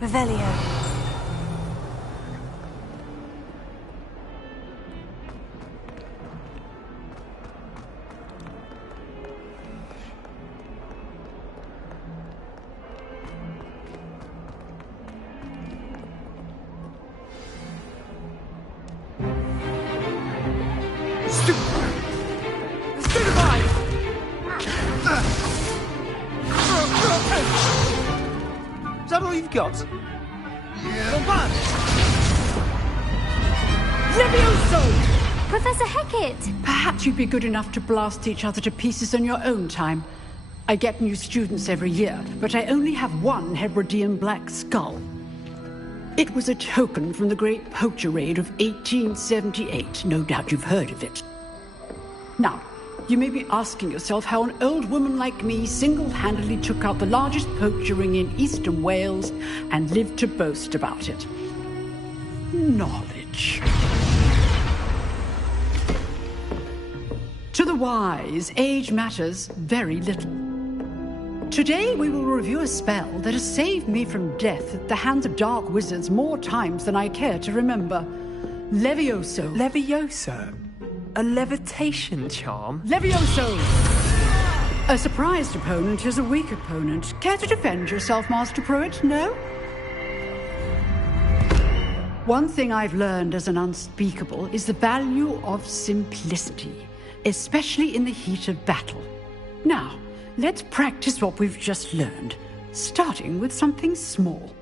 Revelio. Is that all you've got? Yeah. Levioso! Professor Hecat! Perhaps you'd be good enough to blast each other to pieces in your own time. I get new students every year, but I only have one Hebridean black skull. It was a token from the Great Poacher Raid of 1878. No doubt you've heard of it. Now, you may be asking yourself how an old woman like me single-handedly took out the largest poacher ring in eastern Wales and lived to boast about it. Knowledge. To the wise, age matters very little. Today we will review a spell that has saved me from death at the hands of dark wizards more times than I care to remember. Levioso. Levioso? A levitation charm? Levioso! A surprised opponent is a weak opponent. Care to defend yourself, Master Pruitt? No? One thing I've learned as an unspeakable is the value of simplicity, especially in the heat of battle. Now, let's practice what we've just learned, starting with something small.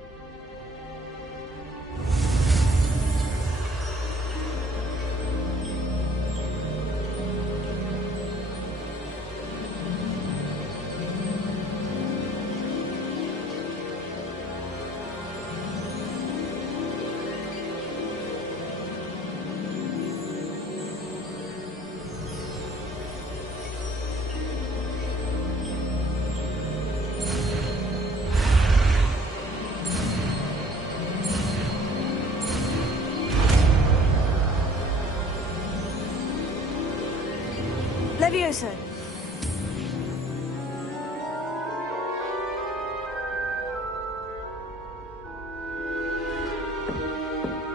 Levioso.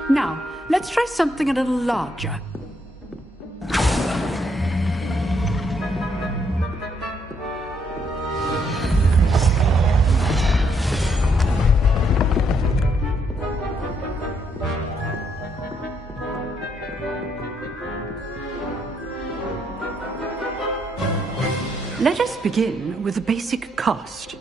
Now, let's try something a little larger. Let us begin with the basic cast.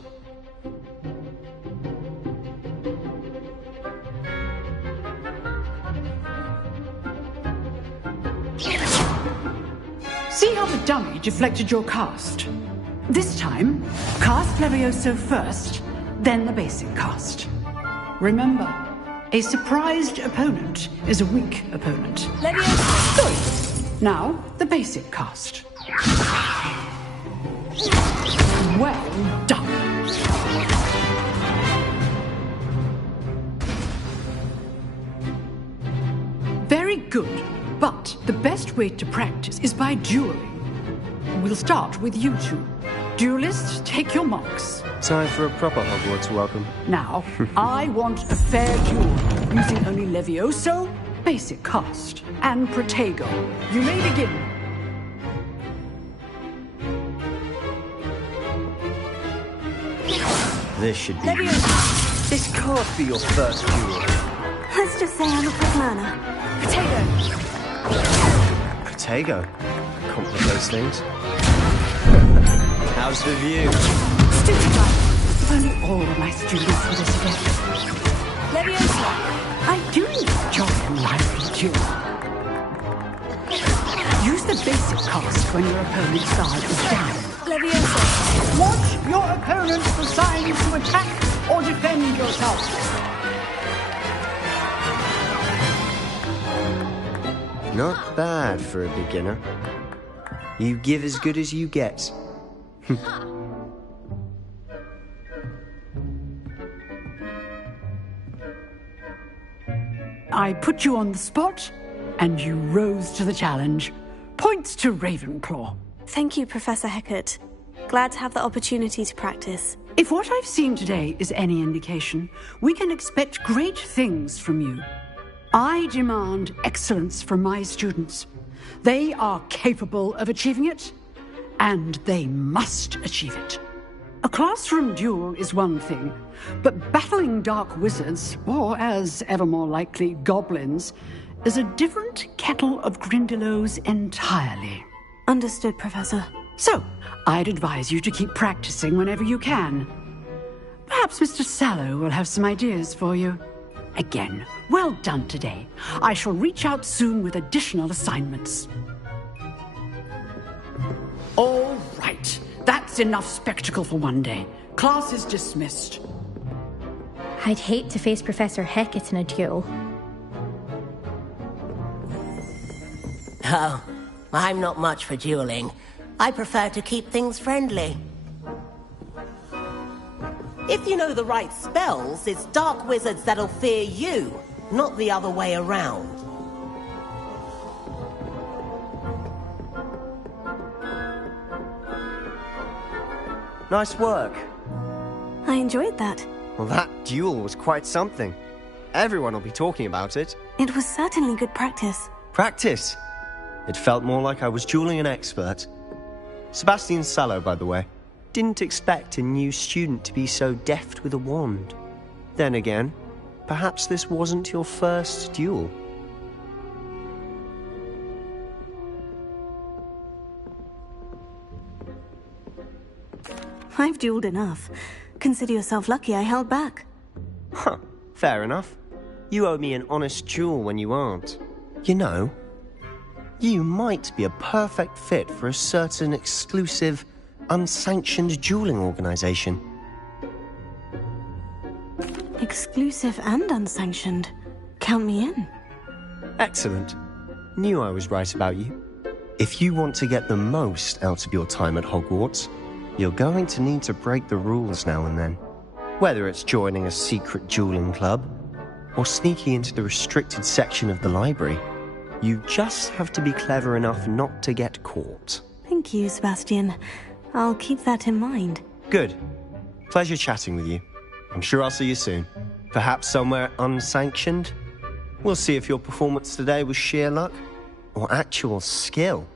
See how the dummy deflected your cast? This time, cast Levioso first, then the basic cast. Remember, a surprised opponent is a weak opponent. Levioso! Good. Now, the basic cast. Well done. Very good. But the best way to practice is by dueling. We'll start with you two. Duelists, take your marks. Time for a proper Hogwarts welcome. Now, I want a fair duel, using only Levioso, basic cast, and Protego. You may begin. This should be... Levioso! This can't be your first duel. Let's just say I'm a quick learner. Potato! Protego. Complicate things. How's the view? Stupid guy. If only all of my students were this way. Levioso! I do enjoy a lively duel. Use the basic cast when your opponent's guard is down. Levioso! Watch your opponent for signs to attack or defend yourself. Not bad for a beginner. You give as good as you get. I put you on the spot, and you rose to the challenge. Points to Ravenclaw. Thank you, Professor Hecat. Glad to have the opportunity to practice. If what I've seen today is any indication, we can expect great things from you. I demand excellence from my students. They are capable of achieving it, and they must achieve it. A classroom duel is one thing, but battling dark wizards, or as ever more likely, goblins, is a different kettle of Grindylows entirely. Understood, Professor. So, I'd advise you to keep practicing whenever you can. Perhaps Mr. Sallow will have some ideas for you. Again, well done today. I shall reach out soon with additional assignments. All right. That's enough spectacle for one day. Class is dismissed. I'd hate to face Professor Hecat in a duel. Oh, I'm not much for dueling. I prefer to keep things friendly. If you know the right spells, it's dark wizards that'll fear you, not the other way around. Nice work. I enjoyed that. Well, that duel was quite something. Everyone will be talking about it. It was certainly good practice. Practice. It felt more like I was dueling an expert. Sebastian Sallow, by the way. Didn't expect a new student to be so deft with a wand. Then again, perhaps this wasn't your first duel. I've dueled enough. Consider yourself lucky I held back. Huh, fair enough. You owe me an honest duel when you aren't. You know, you might be a perfect fit for a certain exclusive, unsanctioned dueling organization. Exclusive and unsanctioned. Count me in. Excellent. Knew I was right about you. If you want to get the most out of your time at Hogwarts, you're going to need to break the rules now and then. Whether it's joining a secret dueling club, or sneaking into the restricted section of the library, you just have to be clever enough not to get caught. Thank you, Sebastian. I'll keep that in mind. Good. Pleasure chatting with you. I'm sure I'll see you soon. Perhaps somewhere unsanctioned? We'll see if your performance today was sheer luck or actual skill.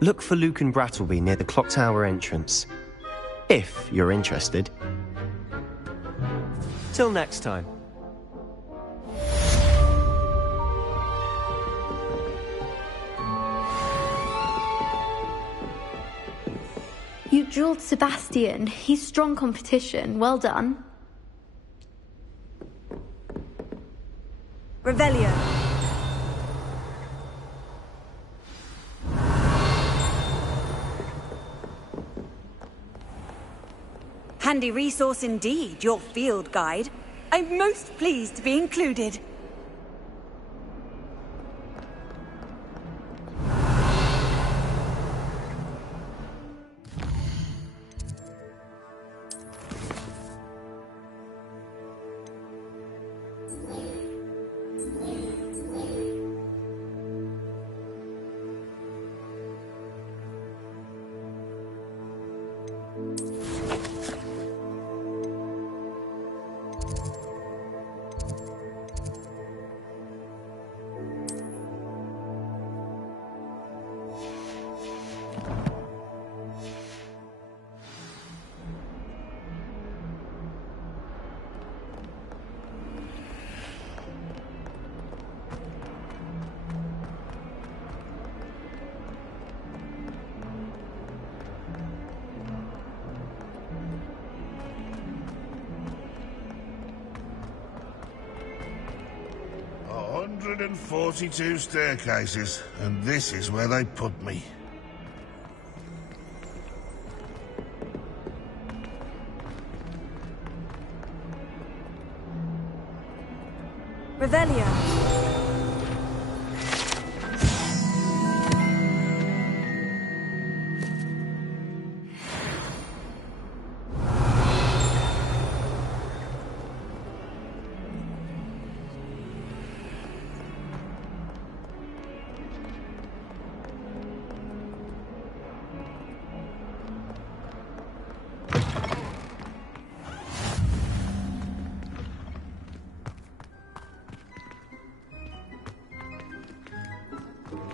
Look for Luke and Brattleby near the clock tower entrance. If you're interested. Till next time. You drilled Sebastian. He's strong competition. Well done. Revelio. Handy resource indeed, your field guide. I'm most pleased to be included. And 42 staircases, and this is where they put me. Revelio.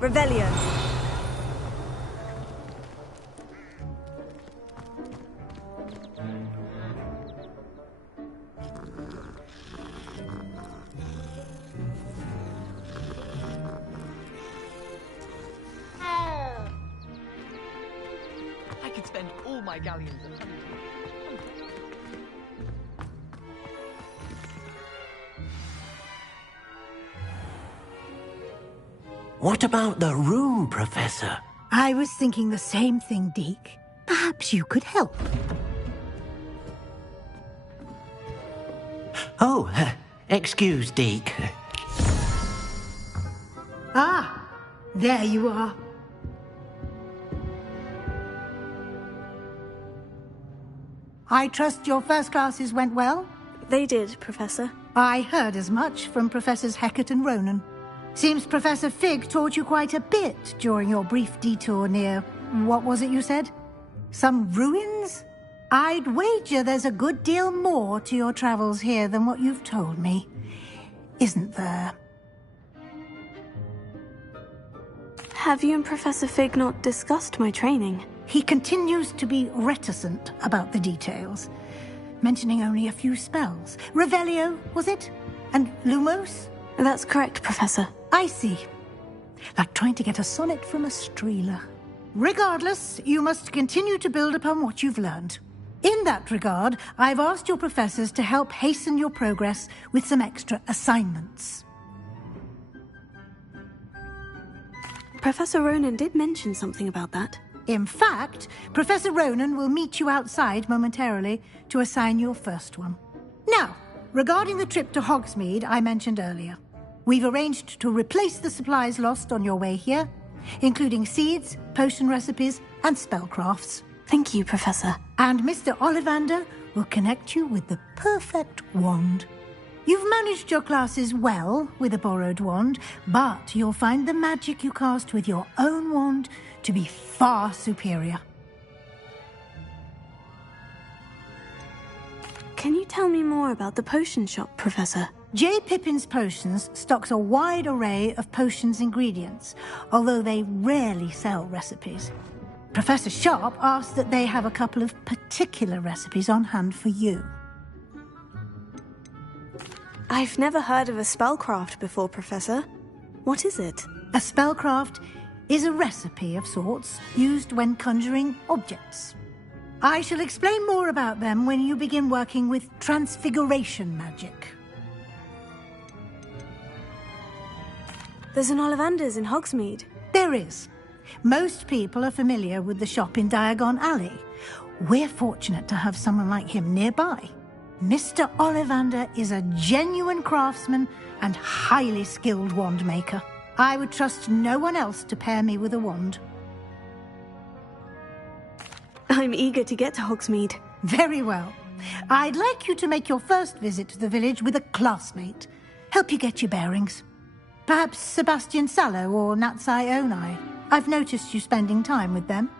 Revelio. I could spend all my galleons at hunting. What about the room, Professor? I was thinking the same thing, Deke. Perhaps you could help. Oh, excuse, Deke. Ah, there you are. I trust your first classes went well? They did, Professor. I heard as much from Professors Hecat and Ronan. Seems Professor Fig taught you quite a bit during your brief detour near... what was it you said? Some ruins? I'd wager there's a good deal more to your travels here than what you've told me. Isn't there? Have you and Professor Fig not discussed my training? He continues to be reticent about the details, mentioning only a few spells. Revelio, was it? And Lumos? That's correct, Professor. I see. Like trying to get a sonnet from a streeler. Regardless, you must continue to build upon what you've learned. In that regard, I've asked your professors to help hasten your progress with some extra assignments. Professor Ronan did mention something about that. In fact, Professor Ronan will meet you outside momentarily to assign your first one. Now, regarding the trip to Hogsmeade I mentioned earlier, we've arranged to replace the supplies lost on your way here, including seeds, potion recipes, and spellcrafts. Thank you, Professor. And Mr. Ollivander will connect you with the perfect wand. You've managed your classes well with a borrowed wand, but you'll find the magic you cast with your own wand to be far superior. Can you tell me more about the potion shop, Professor? J. Pippin's Potions stocks a wide array of potions ingredients, although they rarely sell recipes. Professor Sharp asked that they have a couple of particular recipes on hand for you. I've never heard of a spellcraft before, Professor. What is it? A spellcraft is a recipe of sorts used when conjuring objects. I shall explain more about them when you begin working with transfiguration magic. There's an Ollivander's in Hogsmeade. There is. Most people are familiar with the shop in Diagon Alley. We're fortunate to have someone like him nearby. Mr. Ollivander is a genuine craftsman and highly skilled wand maker. I would trust no one else to pair me with a wand. I'm eager to get to Hogsmeade. Very well. I'd like you to make your first visit to the village with a classmate. Help you get your bearings. Perhaps Sebastian Sallow or Natsai Onai. I've noticed you spending time with them.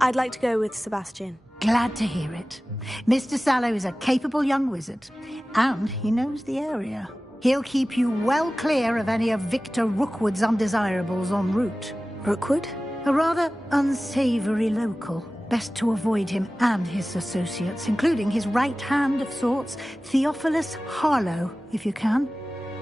I'd like to go with Sebastian. Glad to hear it. Mr. Sallow is a capable young wizard, and he knows the area. He'll keep you well clear of any of Victor Rookwood's undesirables en route. Rookwood? A rather unsavory local. Best to avoid him and his associates, including his right hand of sorts, Theophilus Harlow, if you can.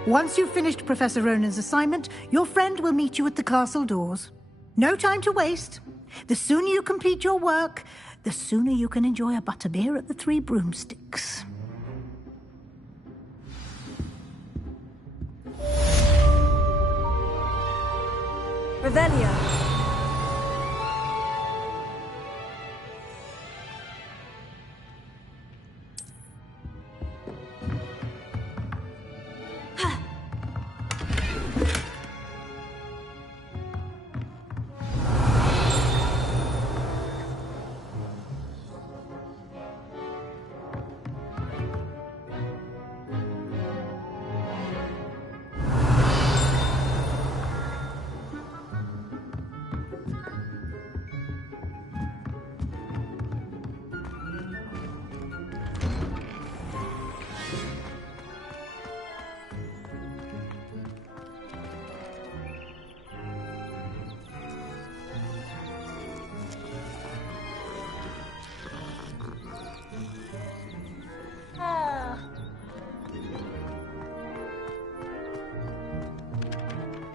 Once you've finished Professor Ronan's assignment, your friend will meet you at the castle doors. No time to waste. The sooner you complete your work, the sooner you can enjoy a butterbeer at the Three Broomsticks. Revelio.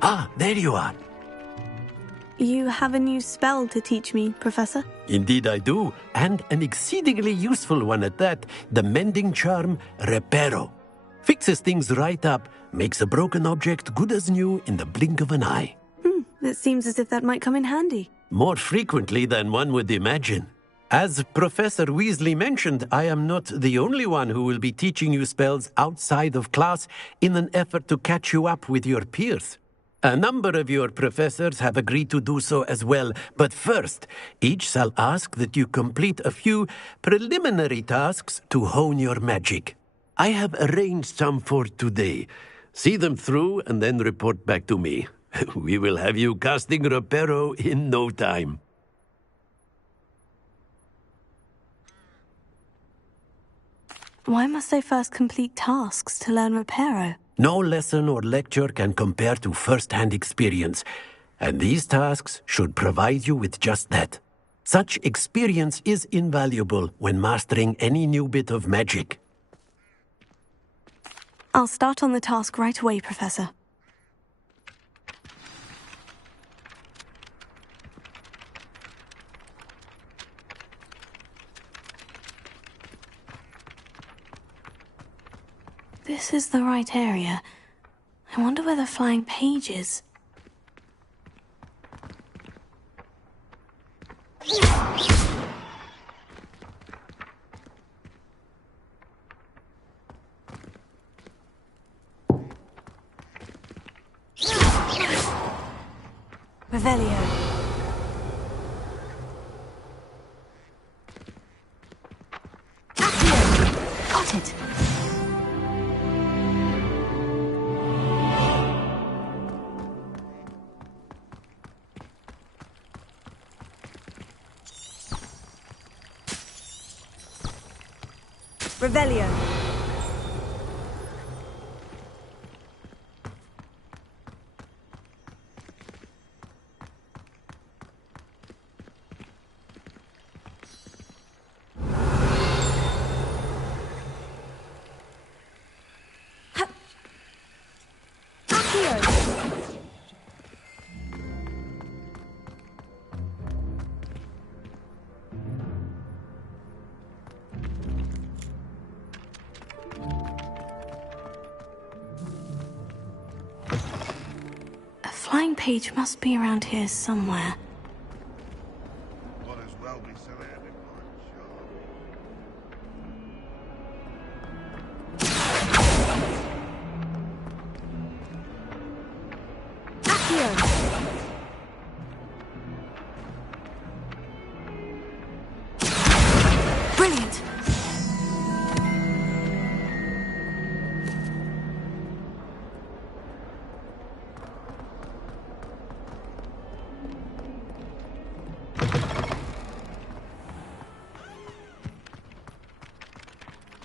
Ah, there you are. You have a new spell to teach me, Professor? Indeed I do, and an exceedingly useful one at that. The mending charm, Reparo. Fixes things right up, makes a broken object good as new in the blink of an eye. It seems as if that might come in handy. More frequently than one would imagine. As Professor Weasley mentioned, I am not the only one who will be teaching you spells outside of class in an effort to catch you up with your peers. A number of your professors have agreed to do so as well, but first, each shall ask that you complete a few preliminary tasks to hone your magic. I have arranged some for today. See them through and then report back to me. We will have you casting Reparo in no time. Why must I first complete tasks to learn Reparo? No lesson or lecture can compare to first-hand experience, and these tasks should provide you with just that. Such experience is invaluable when mastering any new bit of magic. I'll start on the task right away, Professor. This is the right area. I wonder where the flying page is. Revelio. Accio! Got it! Revelio. flying page must be around here somewhere. Might as well be surrounded by Brilliant!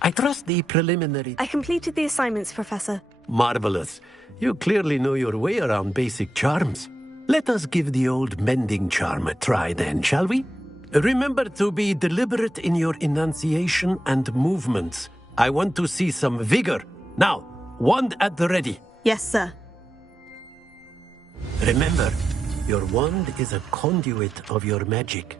I trust the preliminary... I completed the assignments, Professor. Marvelous. You clearly know your way around basic charms. Let us give the old mending charm a try then, shall we? Remember to be deliberate in your enunciation and movements. I want to see some vigor. Now, wand at the ready. Yes, sir. Remember, your wand is a conduit of your magic.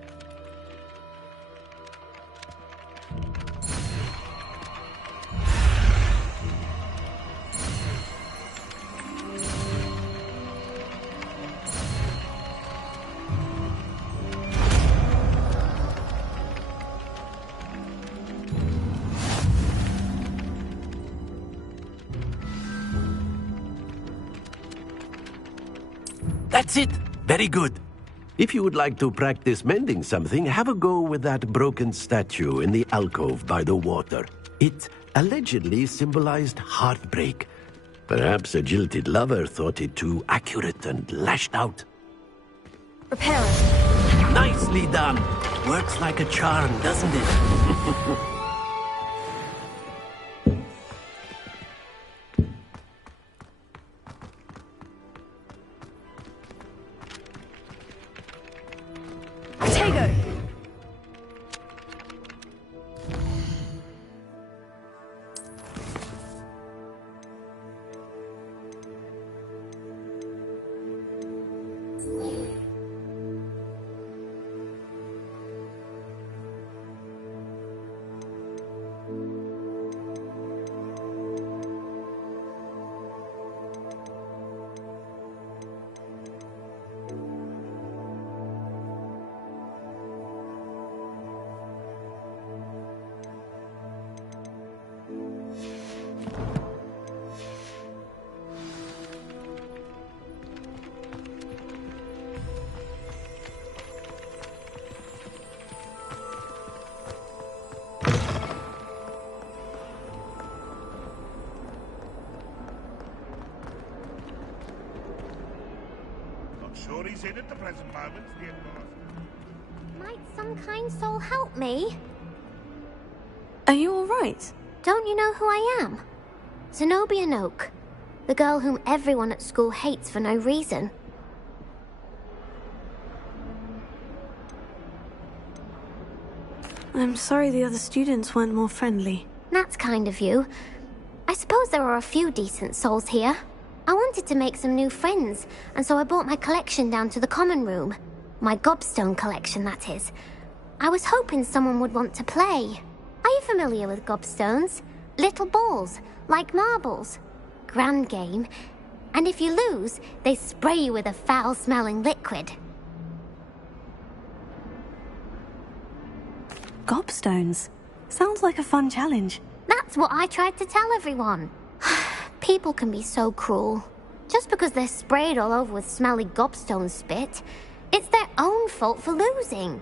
That's it! Very good. If you would like to practice mending something, have a go with that broken statue in the alcove by the water. It allegedly symbolized heartbreak. Perhaps a jilted lover thought it too accurate and lashed out. Repair it. Nicely done! Works like a charm, doesn't it? sure he's in at the present moment, the advice. Might some kind soul help me? Are you all right? Don't you know who I am? Zenobia Noak, the girl whom everyone at school hates for no reason. I'm sorry the other students weren't more friendly. That's kind of you. I suppose there are a few decent souls here. I wanted to make some new friends, and so I brought my collection down to the common room. My gobstone collection, that is. I was hoping someone would want to play. Are you familiar with gobstones? Little balls, like marbles. Grand game. And if you lose, they spray you with a foul-smelling liquid. Gobstones? Sounds like a fun challenge. That's what I tried to tell everyone. People can be so cruel. Just because they're sprayed all over with smelly gobstone spit, it's their own fault for losing.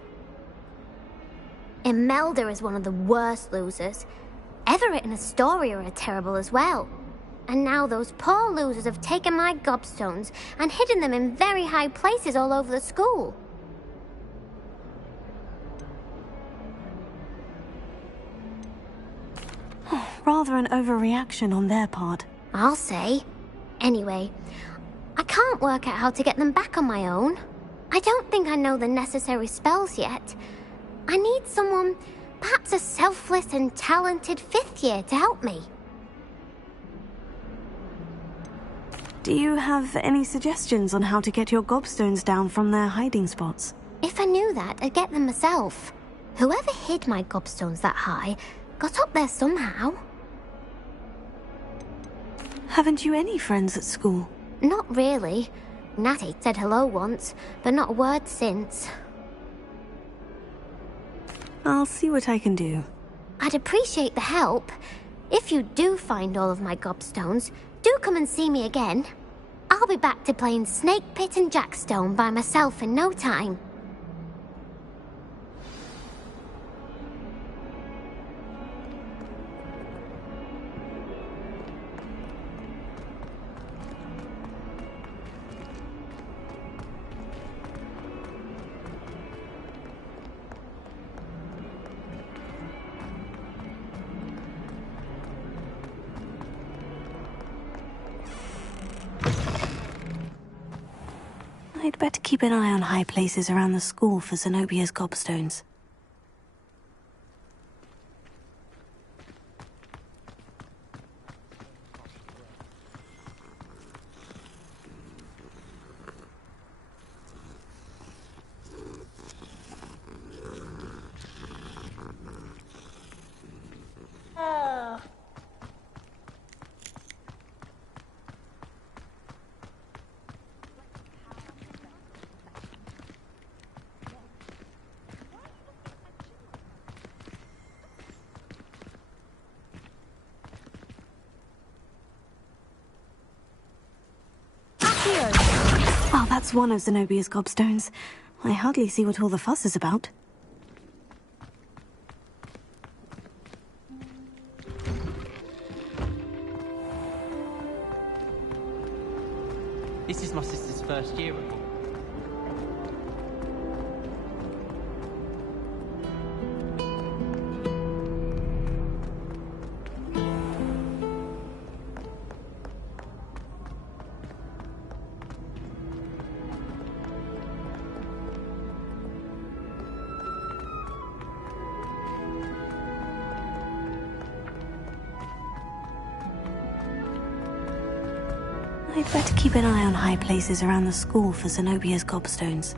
Imelda is one of the worst losers. Everett and Astoria are terrible as well. And now those poor losers have taken my gobstones and hidden them in very high places all over the school. Rather an overreaction on their part. I'll say. Anyway, I can't work out how to get them back on my own. I don't think I know the necessary spells yet. I need someone, perhaps a selfless and talented fifth year to help me. Do you have any suggestions on how to get your gobstones down from their hiding spots? If I knew that, I'd get them myself. Whoever hid my gobstones that high got up there somehow. Haven't you any friends at school? Not really. Natty said hello once, but not a word since. I'll see what I can do. I'd appreciate the help. If you do find all of my gobstones, do come and see me again. I'll be back to playing Snake Pit and Jackstone by myself in no time. I'd better keep an eye on high places around the school for Zenobia's gobstones. Oh, that's one of Zenobia's gobstones. I hardly see what all the fuss is about. This is my sister's first year at Hogwarts. I'd better keep an eye on high places around the school for Zenobia's gobstones.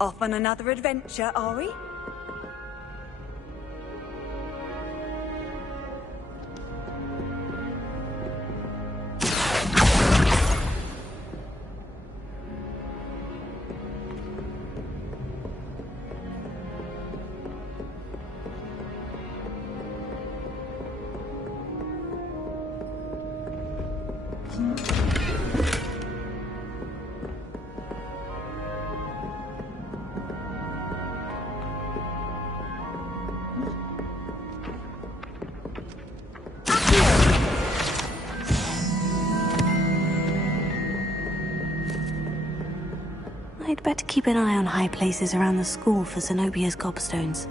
Off on another adventure, are we? I'd better keep an eye on high places around the school for Zenobia's gobstones.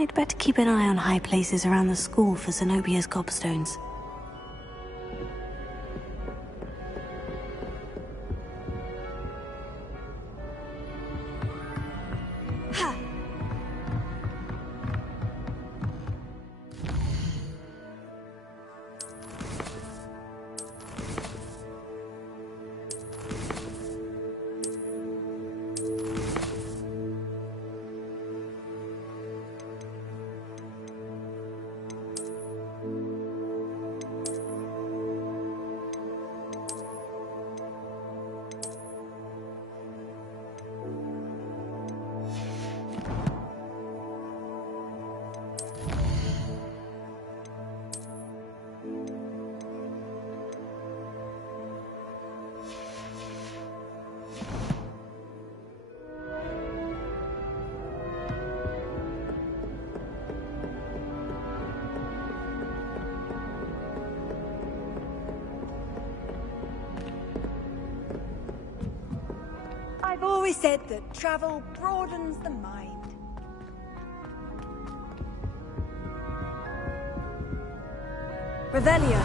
I'd better keep an eye on high places around the school for Zenobia's gobstones. I've always said that travel broadens the mind. Revelio.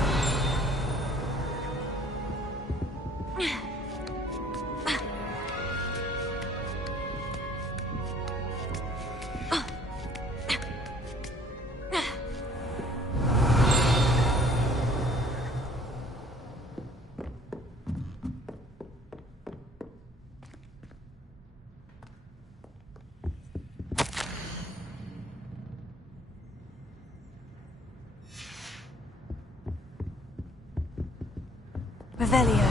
Revelio.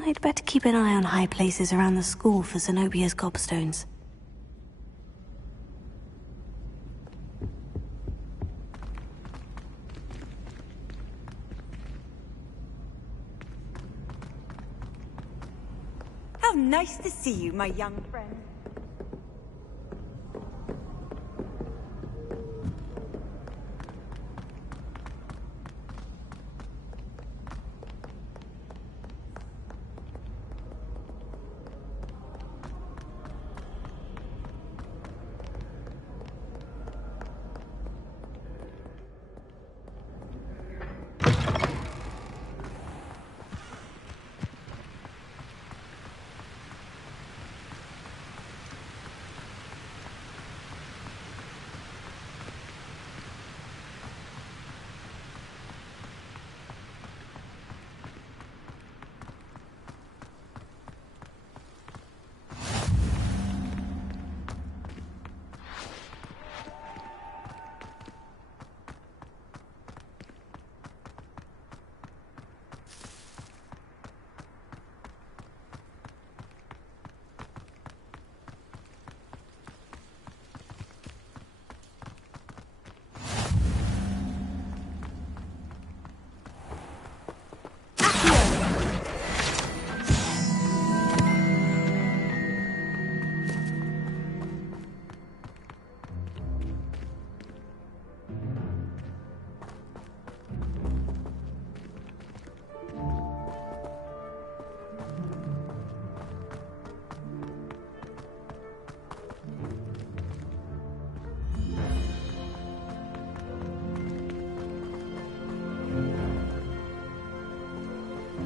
I'd better keep an eye on high places around the school for Zenobia's gobstones. How nice to see you, my young friend.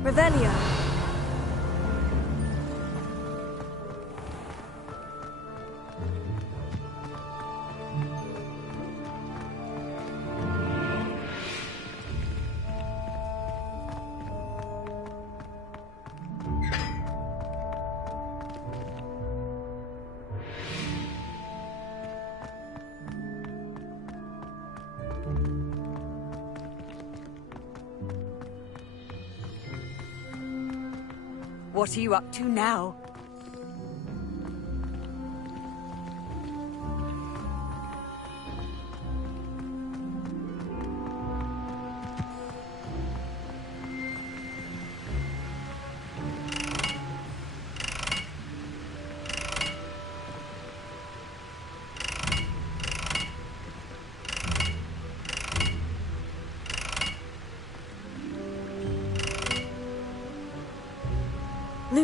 Revelio. What are you up to now?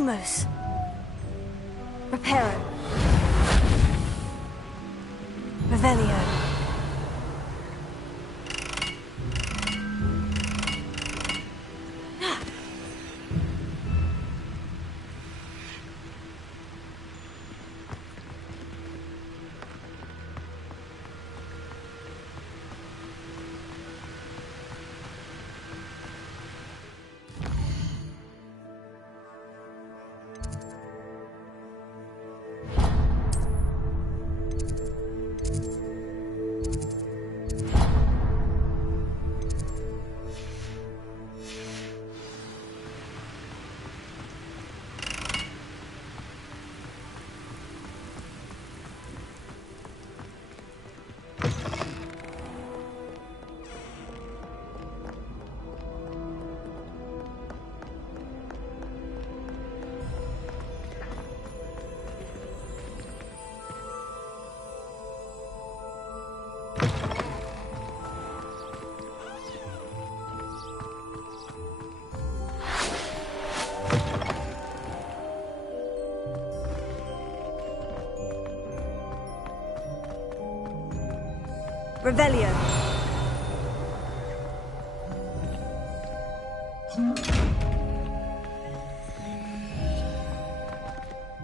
Lumos. Reparo. Revelio. Revelio.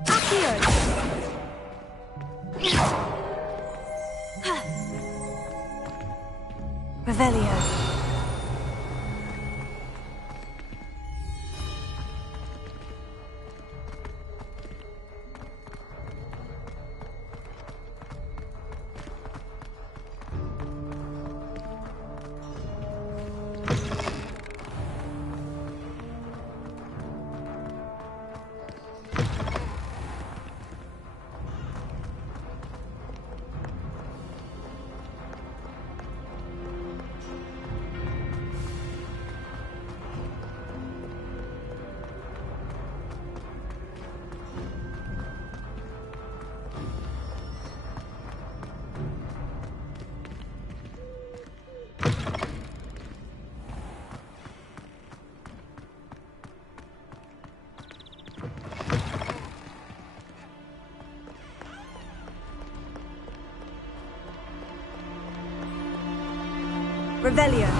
Accio. Revelio. Revelio.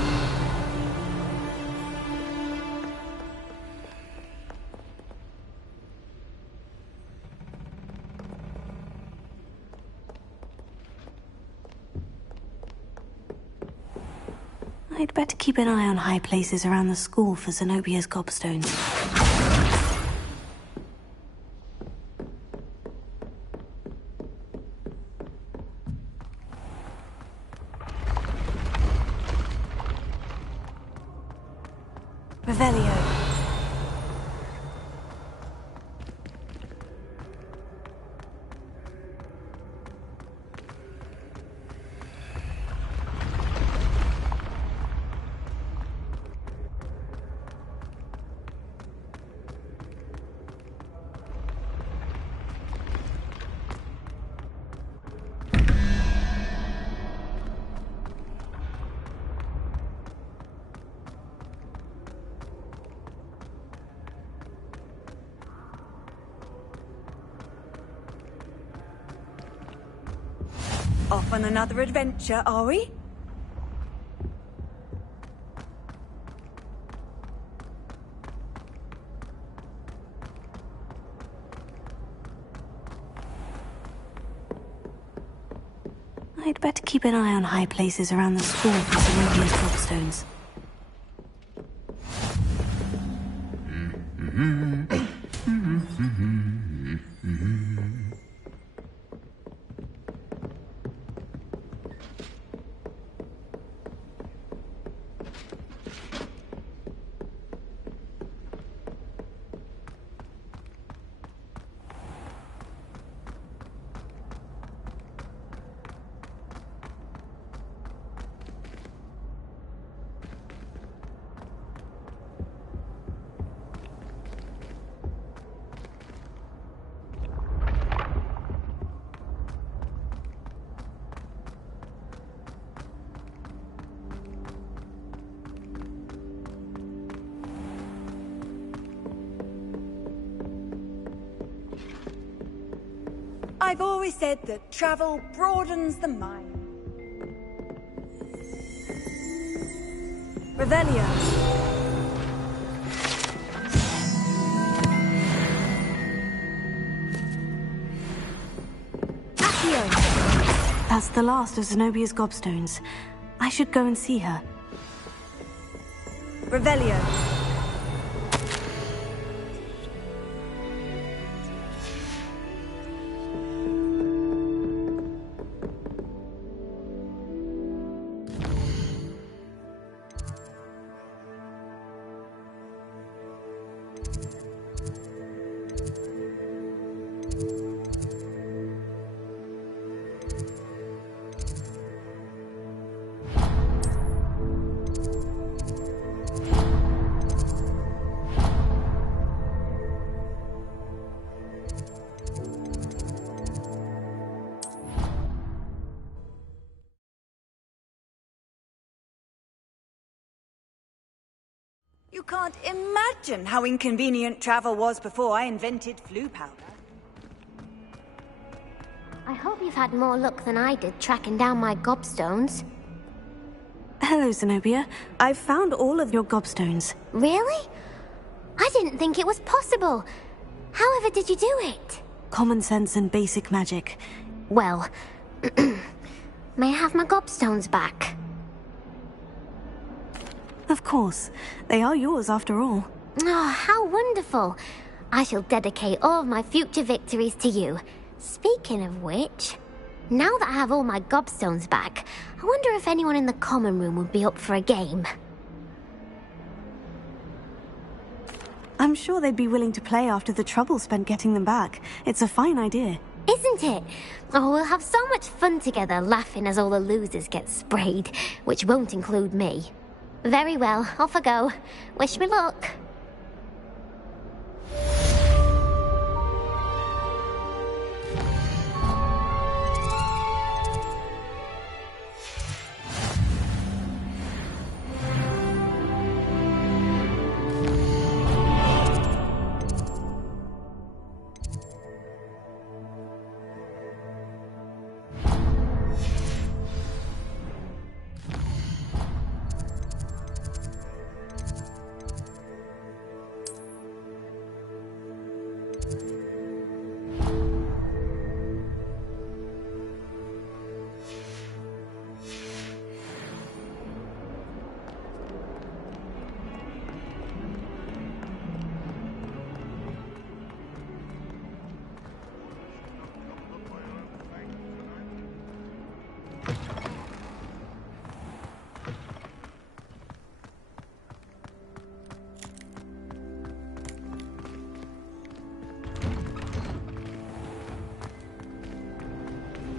I'd better keep an eye on high places around the school for Zenobia's gobstones. Revelio. Off on another adventure, are we? I'd better keep an eye on high places around the school for Zenobia's gobstones. I've always said that travel broadens the mind. Revelio. That's the last of Zenobia's gobstones. I should go and see her. Revelio. You can't imagine how inconvenient travel was before I invented flu powder. I hope you've had more luck than I did tracking down my gobstones. Hello, Zenobia. I've found all of your gobstones. Really? I didn't think it was possible. However did you do it? Common sense and basic magic. Well, may I have my gobstones back? Of course. They are yours after all. Oh, how wonderful. I shall dedicate all of my future victories to you. Speaking of which, now that I have all my gobstones back, I wonder if anyone in the common room would be up for a game. I'm sure they'd be willing to play after the trouble spent getting them back. It's a fine idea. Isn't it? Oh, we'll have so much fun together, laughing as all the losers get sprayed, which won't include me. Very well, off I go. Wish me luck.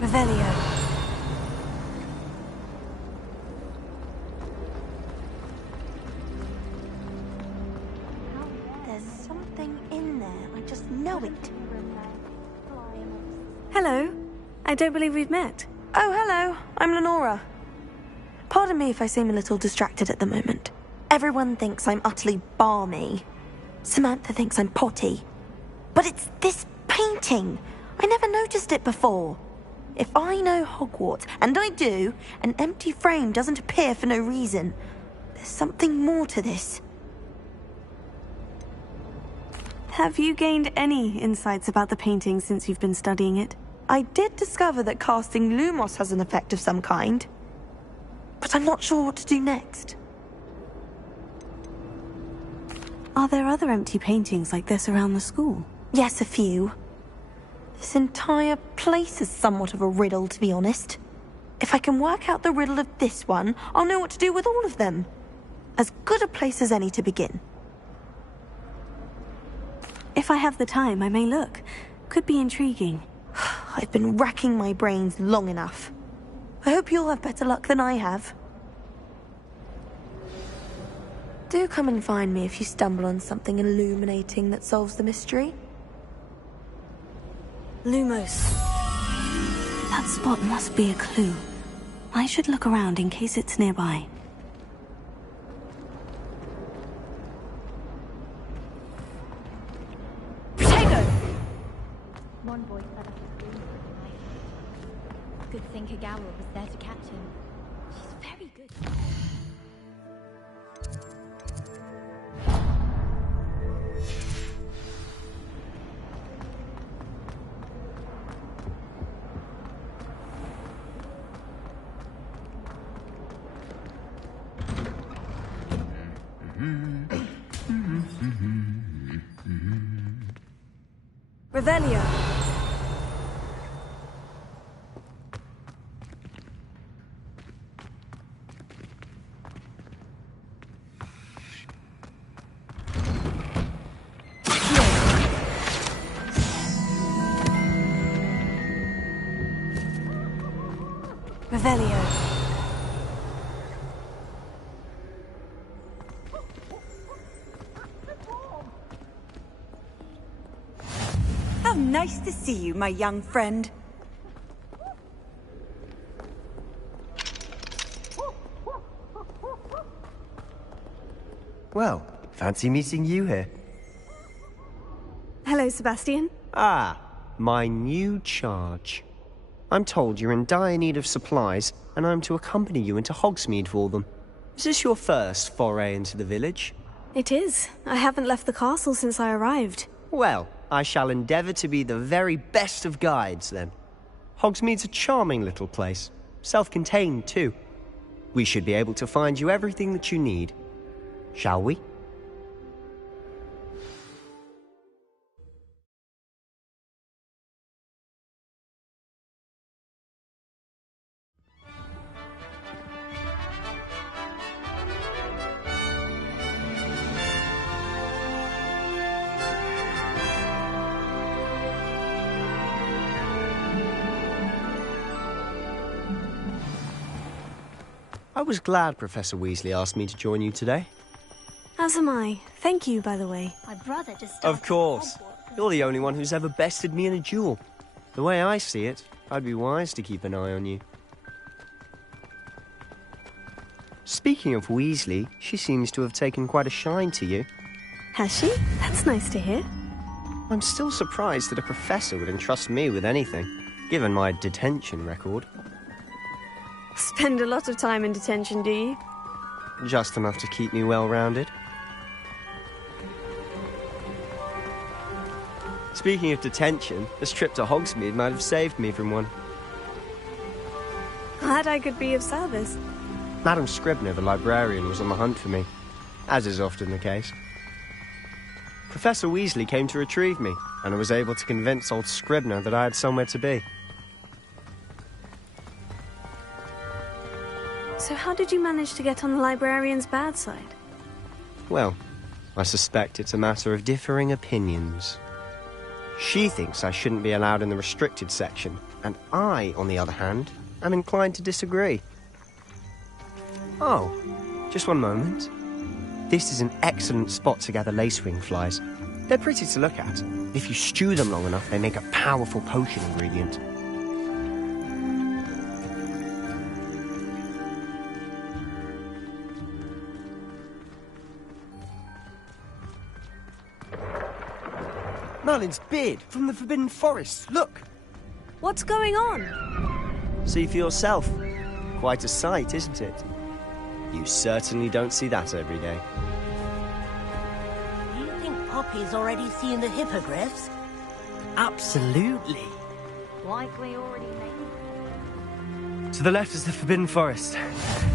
Revelio. There's something in there. I just know it. Hello. I don't believe we've met. Oh, hello. I'm Lenora. Pardon me if I seem a little distracted at the moment. Everyone thinks I'm utterly balmy. Samantha thinks I'm potty. But it's this painting. I never noticed it before. If I know Hogwarts, and I do, an empty frame doesn't appear for no reason. There's something more to this. Have you gained any insights about the painting since you've been studying it? I did discover that casting Lumos has an effect of some kind. But I'm not sure what to do next. Are there other empty paintings like this around the school? Yes, a few. This entire place is somewhat of a riddle, to be honest. If I can work out the riddle of this one, I'll know what to do with all of them. As good a place as any to begin. If I have the time, I may look. Could be intriguing. I've been racking my brains long enough. I hope you'll have better luck than I have. Do come and find me if you stumble on something illuminating that solves the mystery. Lumos. That spot must be a clue. I should look around in case it's nearby. Protego! One boy fell off his Good thing Kagawa was there to catch him. She's very good. Revelio. Revelio. How nice to see you, my young friend. Well, fancy meeting you here. Hello, Sebastian. Ah, my new charge. I'm told you're in dire need of supplies, and I'm to accompany you into Hogsmeade for them. Is this your first foray into the village? It is. I haven't left the castle since I arrived. Well, I shall endeavour to be the very best of guides, then. Hogsmeade's a charming little place. Self-contained, too. We should be able to find you everything that you need. Shall we? I was glad Professor Weasley asked me to join you today. As am I. Thank you, by the way. My brother just Of course. You're the only one who's ever bested me in a duel. The way I see it, I'd be wise to keep an eye on you. Speaking of Weasley, she seems to have taken quite a shine to you. Has she? That's nice to hear. I'm still surprised that a professor would entrust me with anything, given my detention record. Spend a lot of time in detention, do you? Just enough to keep me well-rounded. Speaking of detention, this trip to Hogsmeade might have saved me from one. Glad I could be of service. Madam Scribner, the librarian, was on the hunt for me, as is often the case. Professor Weasley came to retrieve me, and I was able to convince old Scribner that I had somewhere to be. So how did you manage to get on the librarian's bad side? Well, I suspect it's a matter of differing opinions. She thinks I shouldn't be allowed in the restricted section, and I, on the other hand, am inclined to disagree. Oh, just one moment. This is an excellent spot to gather lacewing flies. They're pretty to look at. If you stew them long enough, they make a powerful potion ingredient. Merlin's beard from the Forbidden Forest. Look! What's going on? See for yourself. Quite a sight, isn't it? You certainly don't see that every day. You think Poppy's already seen the hippogriffs? Absolutely. Like we already made. To the left is the Forbidden Forest.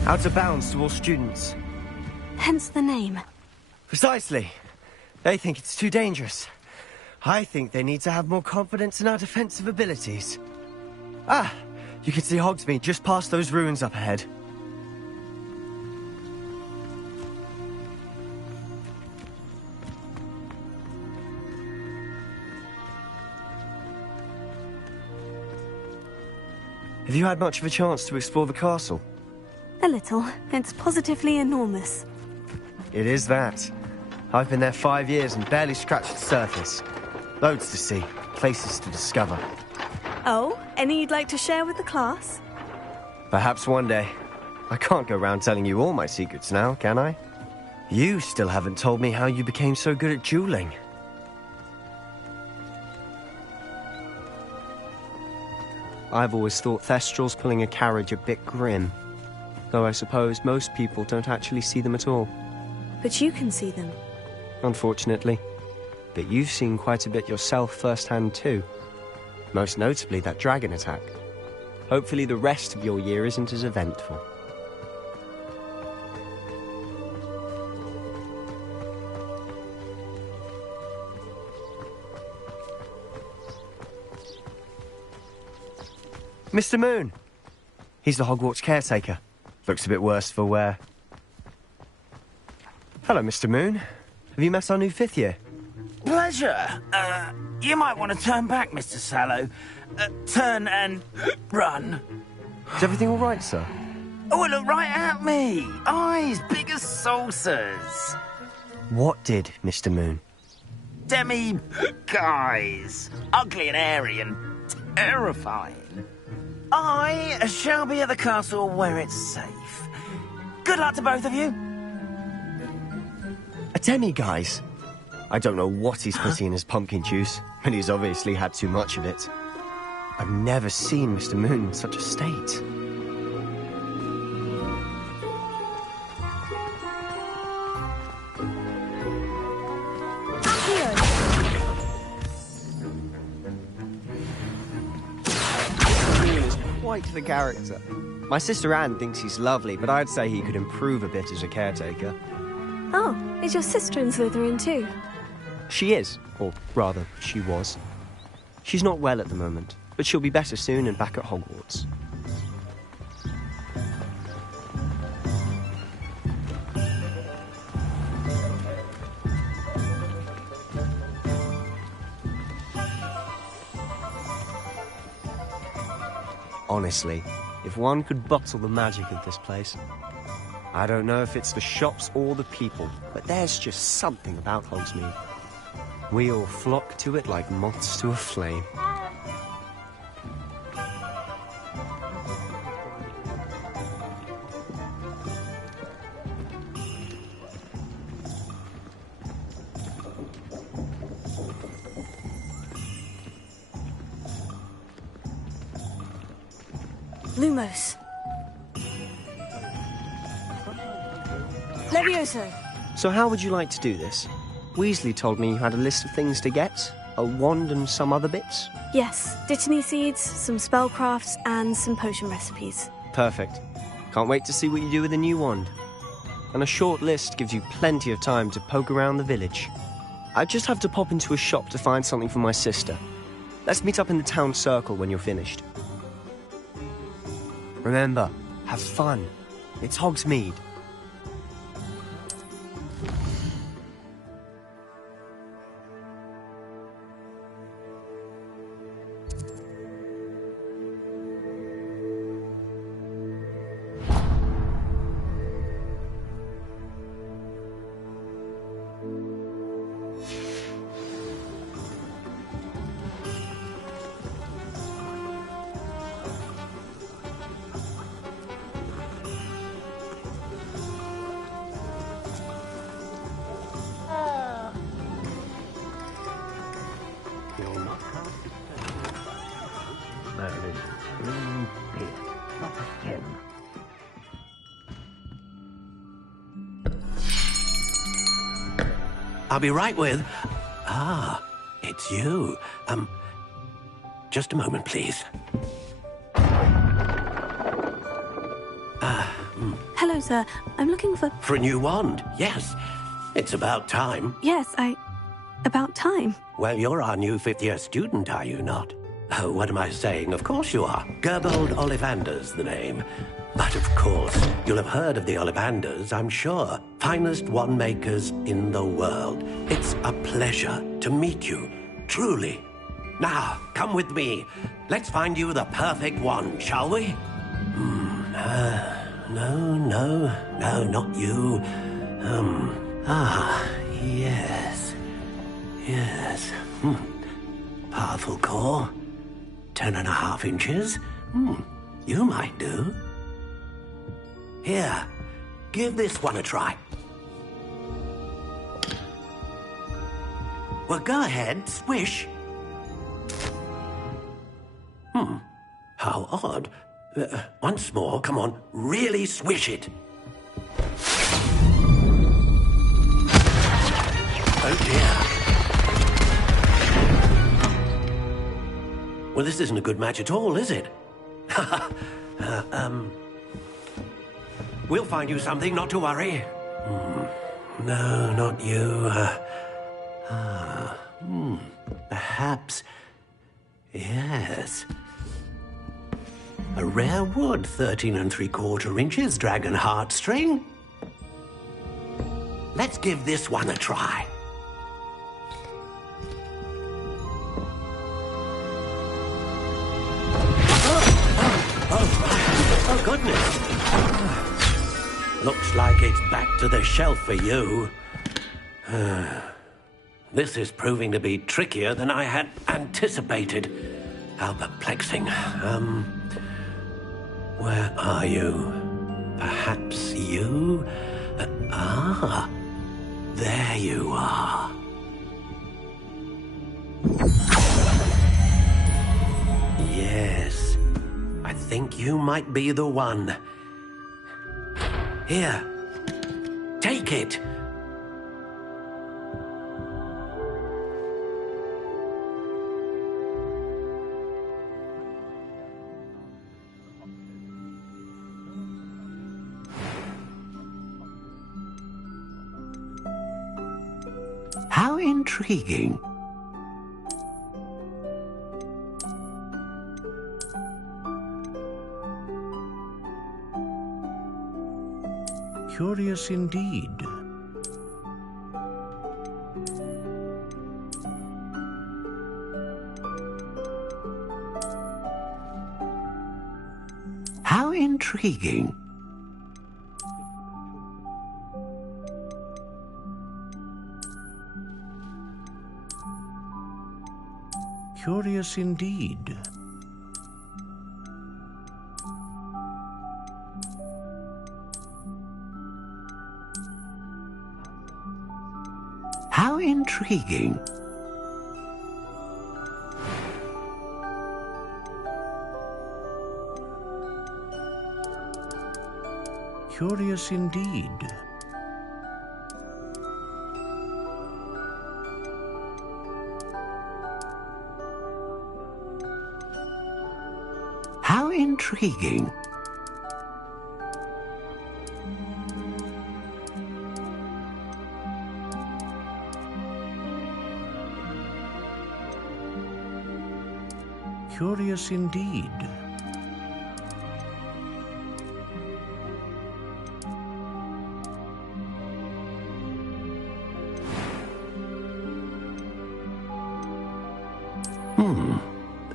Out of bounds to all students. Hence the name. Precisely. They think it's too dangerous. I think they need to have more confidence in our defensive abilities. Ah! You can see Hogsmeade just past those ruins up ahead. Have you had much of a chance to explore the castle? A little. It's positively enormous. It is that. I've been there 5 years and barely scratched the surface. Loads to see, places to discover. Oh, any you'd like to share with the class? Perhaps one day. I can't go round telling you all my secrets now, can I? You still haven't told me how you became so good at dueling. I've always thought Thestrals pulling a carriage a bit grim. Though I suppose most people don't actually see them at all. But you can see them. Unfortunately. But you've seen quite a bit yourself firsthand too. Most notably that dragon attack. Hopefully the rest of your year isn't as eventful. Mr. Moon! He's the Hogwarts caretaker. Looks a bit worse for wear. Hello, Mr. Moon. Have you met our new 5th year? Pleasure. You might want to turn back, Mr. Sallow. Turn and run. Is everything all right, sir? Oh, look right at me. Eyes big as saucers. What did, Mr. Moon? Guys. Ugly and airy and terrifying. I shall be at the castle where it's safe. Good luck to both of you. A demi-guise? I don't know what he's putting in his pumpkin juice, and he's obviously had too much of it. I've never seen Mr. Moon in such a state. Moon is quite the character. My sister Anne thinks he's lovely, but I'd say he could improve a bit as a caretaker. Oh, is your sister in Slytherin too? She is, or rather, she was. She's not well at the moment, but she'll be better soon and back at Hogwarts. Honestly, if one could bottle the magic of this place. I don't know if it's the shops or the people, but there's just something about Hogsmeade. We all flock to it like moths to a flame. Lumos. Levioso. So how would you like to do this? Weasley told me you had a list of things to get, a wand and some other bits. Yes, Dittany seeds, some spellcrafts, and some potion recipes. Perfect. Can't wait to see what you do with the new wand. And a short list gives you plenty of time to poke around the village. I just have to pop into a shop to find something for my sister. Let's meet up in the town circle when you're finished. Remember, have fun. It's Hogsmeade. I'll be right with... Ah, it's you. Just a moment, please. Hello, sir. I'm looking for... For a new wand, yes. It's about time. Yes, about time. Well, you're our new 5th-year student, are you not? Oh, what am I saying? Of course you are. Gerbold Ollivander's the name. But of course, you'll have heard of the Ollivanders, I'm sure. Finest wand makers in the world. It's a pleasure to meet you, truly. Now, come with me. Let's find you the perfect wand, shall we? No, not you. Yes. Powerful core. 10.5 inches. You might do. Here, give this one a try. Well, go ahead, swish. How odd. Once more, come on, really swish it. Oh dear. Well, this isn't a good match at all, is it? We'll find you something, not to worry. No, not you. Perhaps... Yes. A rare wood, 13 3/4 inches, dragon heartstring. Let's give this one a try. Oh, goodness. Looks like it's back to the shelf for you. This is proving to be trickier than I had anticipated. How perplexing. Where are you? Perhaps you? There you are. Yes, I think you might be the one. Here, take it. How intriguing. Curious indeed. How intriguing. Curious indeed. How intriguing. Curious indeed. How intriguing. Curious indeed.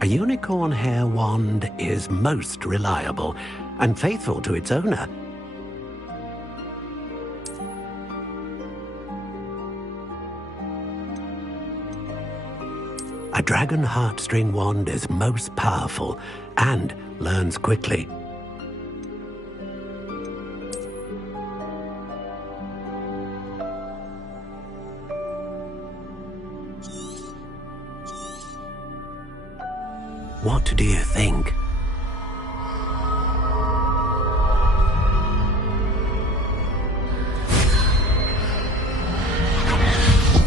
A unicorn hair wand is most reliable and faithful to its owner. A dragon heartstring wand is most powerful and learns quickly. What do you think?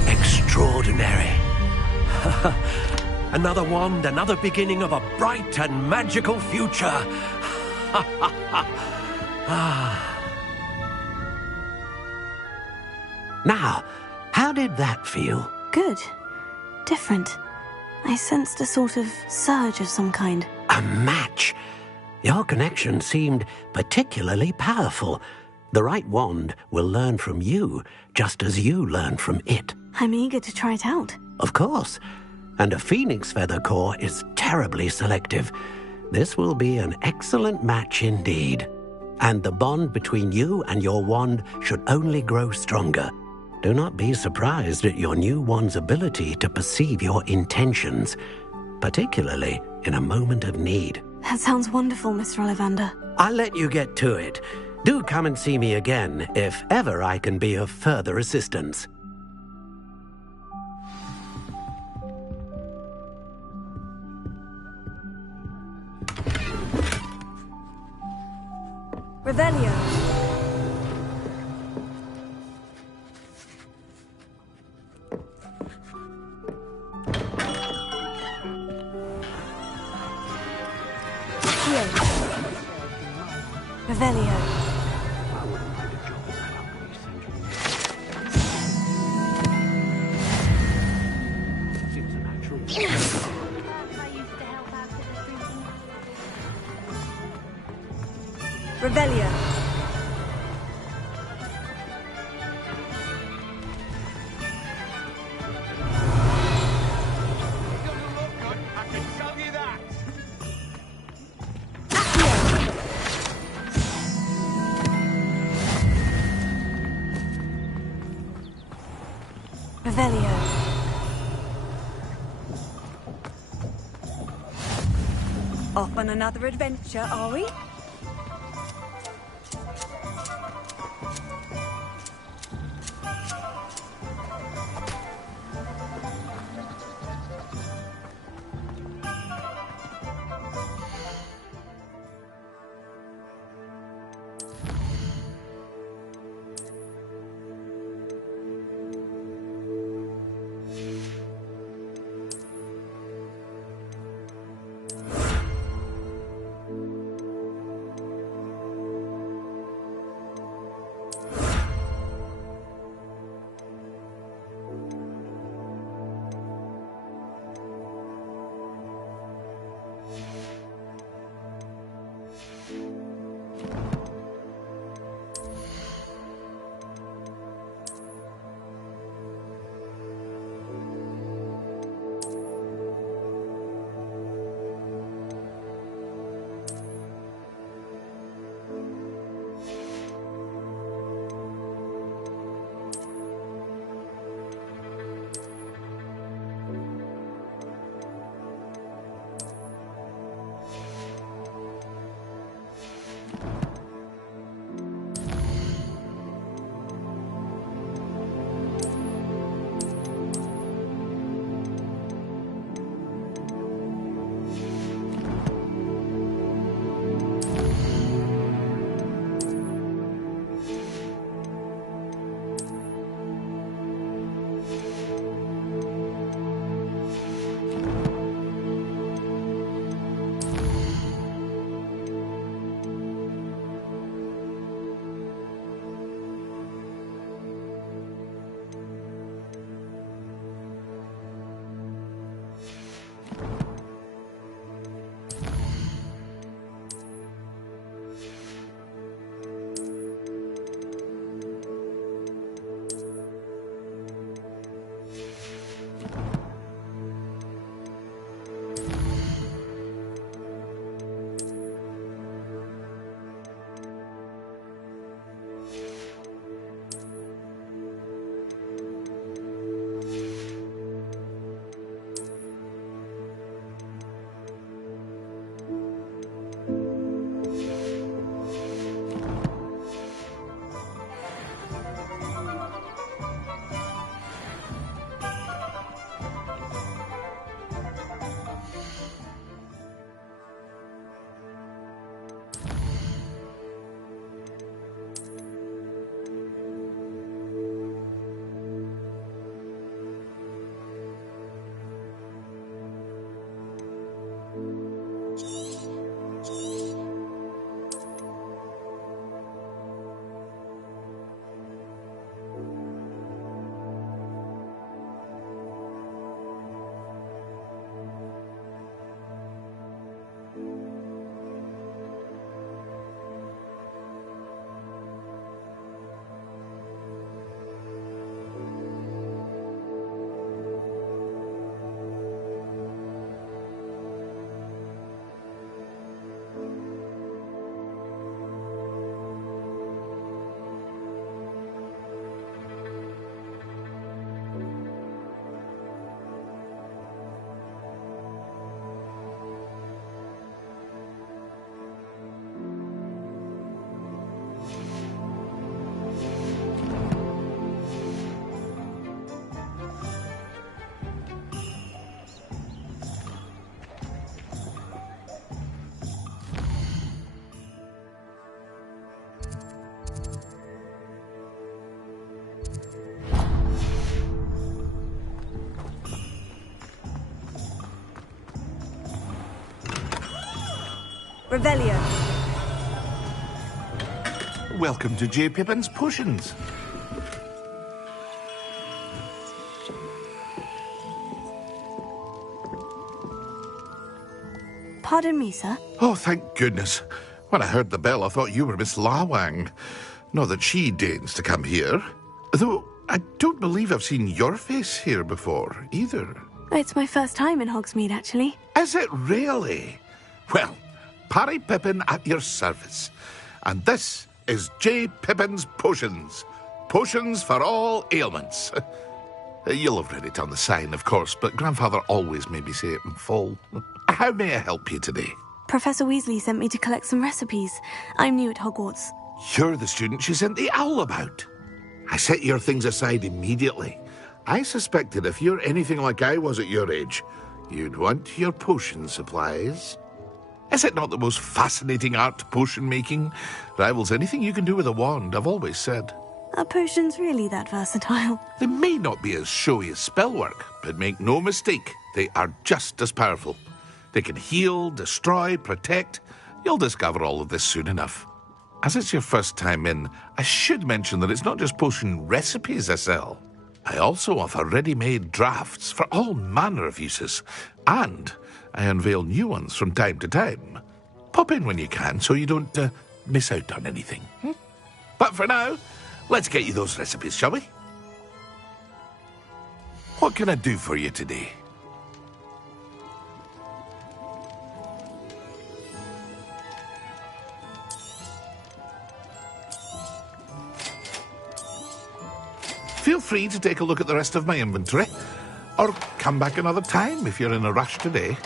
Extraordinary. Another wand, another beginning of a bright and magical future. Now, how did that feel? Good. Different. I sensed a sort of surge of some kind. A match. Your connection seemed particularly powerful. The right wand will learn from you, just as you learn from it. I'm eager to try it out. Of course. And a phoenix feather core is terribly selective. This will be an excellent match indeed. And the bond between you and your wand should only grow stronger. Do not be surprised at your new wand's ability to perceive your intentions, particularly in a moment of need. That sounds wonderful, Mr. Ollivander. I'll let you get to it. Do come and see me again if ever I can be of further assistance. Revelio. Revelio. Revelio. Revelio. Off on another adventure, are we? Revelio. Welcome to J. Pippin's Potions. Pardon me, sir. Oh, thank goodness. When I heard the bell, I thought you were Miss Lawang. Not that she deigns to come here. Though, I don't believe I've seen your face here before, either. It's my first time in Hogsmeade, actually. Is it really? Well, Parry Pippin at your service. And this is J. Pippin's Potions. Potions for all ailments. You'll have read it on the sign, of course, but Grandfather always made me say it in full. How may I help you today? Professor Weasley sent me to collect some recipes. I'm new at Hogwarts. You're the student she sent the owl about. I set your things aside immediately. I suspected if you're anything like I was at your age, you'd want your potion supplies. Is it not the most fascinating art, potion making? Rivals anything you can do with a wand, I've always said. Are potions really that versatile? They may not be as showy as spellwork, but make no mistake, they are just as powerful. They can heal, destroy, protect. You'll discover all of this soon enough. As it's your first time in, I should mention that it's not just potion recipes I sell. I also offer ready-made drafts for all manner of uses, and I unveil new ones from time to time. Pop in when you can so you don't miss out on anything. But for now, let's get you those recipes, shall we? What can I do for you today? Feel free to take a look at the rest of my inventory, or come back another time if you're in a rush today.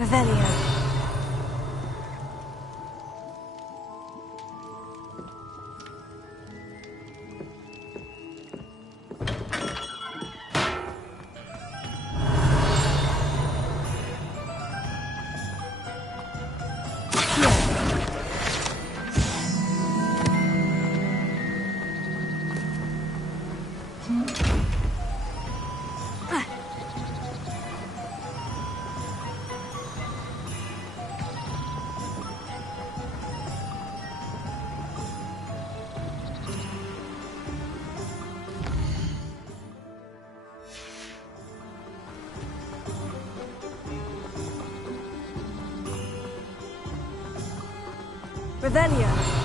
Revelio. Revelio.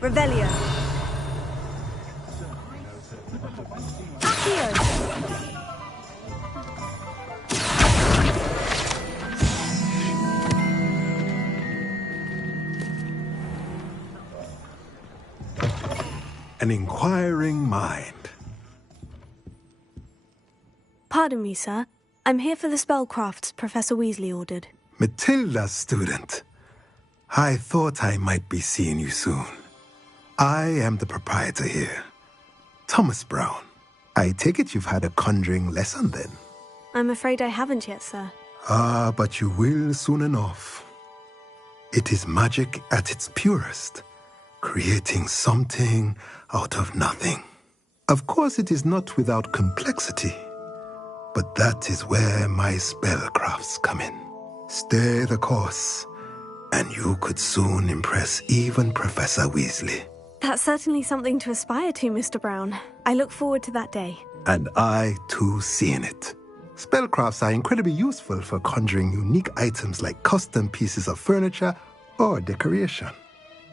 Revelio. Accio. An inquiring mind. Pardon me, sir. I'm here for the spellcrafts Professor Weasley ordered. Matilda's student. I thought I might be seeing you soon. I am the proprietor here, Thomas Brown. I take it you've had a conjuring lesson then? I'm afraid I haven't yet, sir. Ah, but you will soon enough. It is magic at its purest, creating something out of nothing. Of course, it is not without complexity, but that is where my spellcrafts come in. Stay the course, and you could soon impress even Professor Weasley. That's certainly something to aspire to, Mr. Brown. I look forward to that day. And I, too, seeing it. Spellcrafts are incredibly useful for conjuring unique items like custom pieces of furniture or decoration.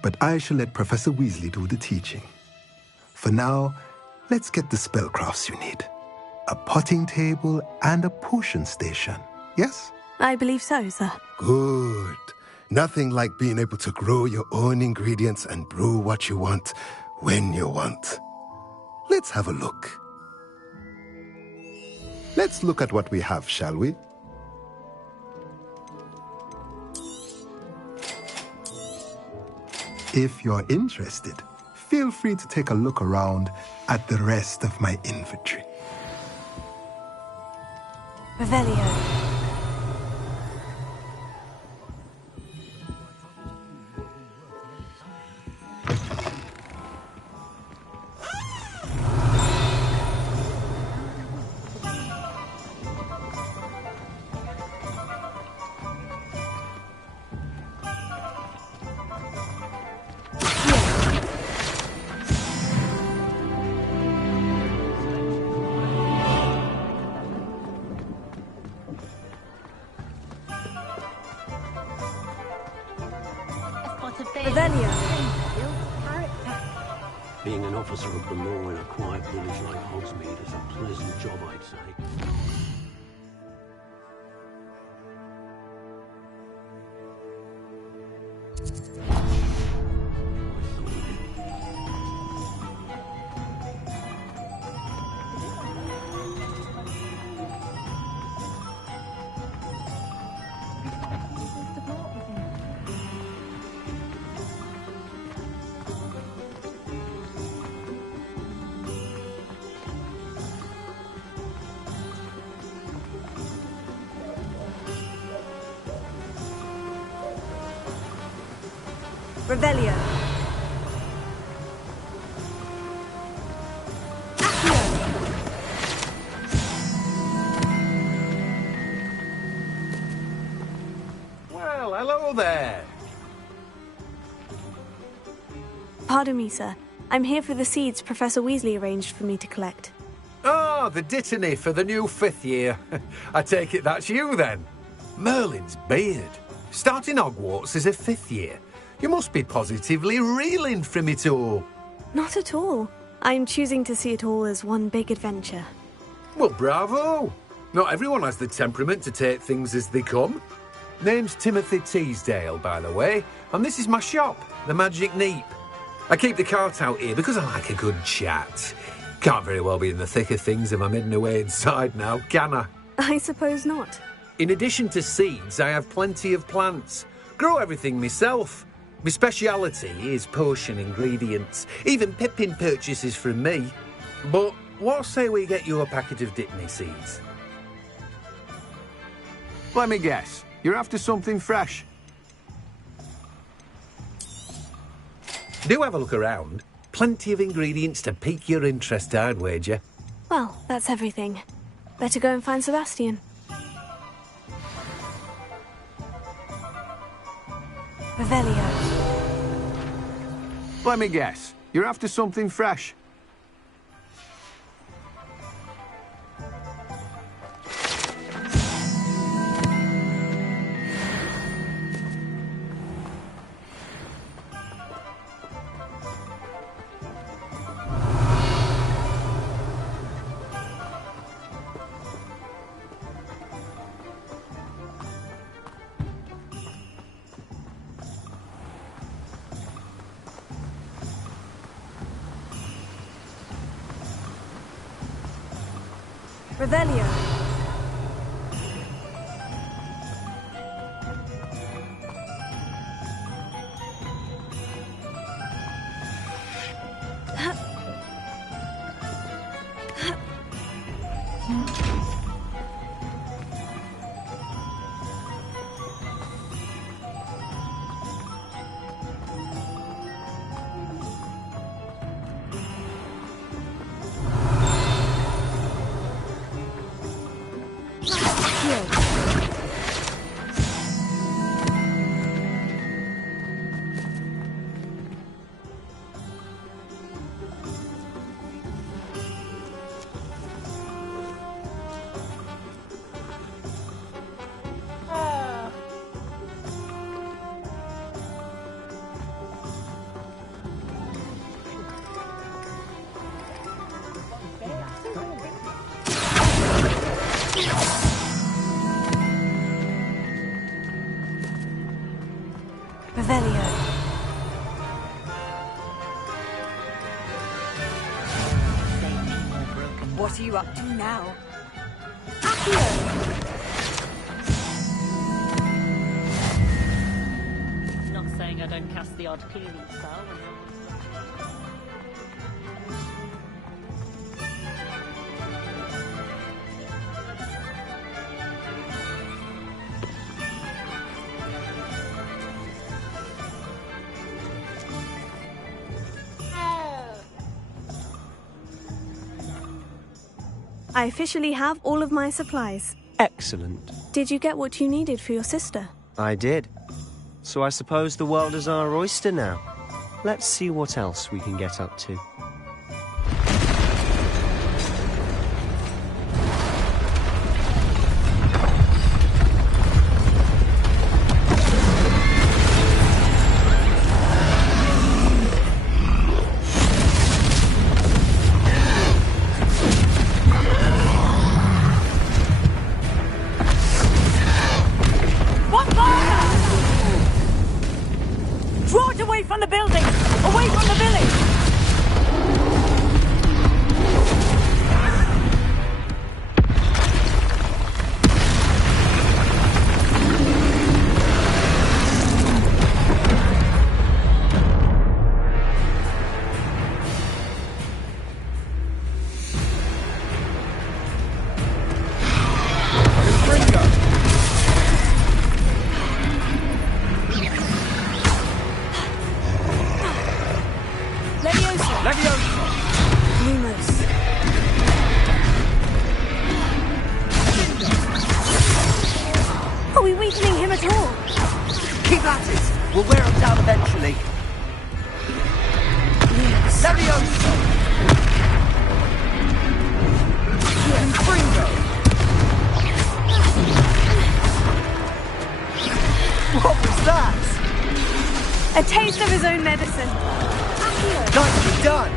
But I shall let Professor Weasley do the teaching. For now, let's get the spellcrafts you need. A potting table and a potion station, yes? I believe so, sir. Good. Nothing like being able to grow your own ingredients and brew what you want when you want. Let's have a look. Let's look at what we have, shall we? If you're interested, feel free to take a look around at the rest of my inventory. Revelio. Being an officer of the law in a quiet village like Hogsmeade is a pleasant job, I'd say. Revelio. Well, hello there. Pardon me, sir. I'm here for the seeds Professor Weasley arranged for me to collect. Oh, the dittany for the new 5th year. I take it that's you, then. Merlin's beard. Starting Hogwarts as a 5th year. You must be positively reeling from it all. Not at all. I'm choosing to see it all as one big adventure. Well, bravo. Not everyone has the temperament to take things as they come. Name's Timothy Teasdale, by the way, and this is my shop, the Magic Neep. I keep the cart out here because I like a good chat. Can't very well be in the thick of things if I'm hidden away inside now, can I? I suppose not. In addition to seeds, I have plenty of plants. Grow everything myself. My speciality is potion ingredients. Even Pippin purchases from me. But what say we get you a packet of Dittany seeds? Let me guess. You're after something fresh. Do have a look around. Plenty of ingredients to pique your interest, I'd wager. Well, that's everything. Better go and find Sebastian. Revelio. Let me guess. You're after something fresh. Revelio. What are you up to now? Not saying I don't cast the odd cleaning spell when I officially have all of my supplies. Excellent. Did you get what you needed for your sister? I did. So I suppose the world is our oyster now. Let's see what else we can get up to. Draw it away from the building! Away from the village! Are we weakening him at all? Keep at it! We'll wear him down eventually. Levioso! Fringo! What was that? A taste of his own medicine. Nicely done!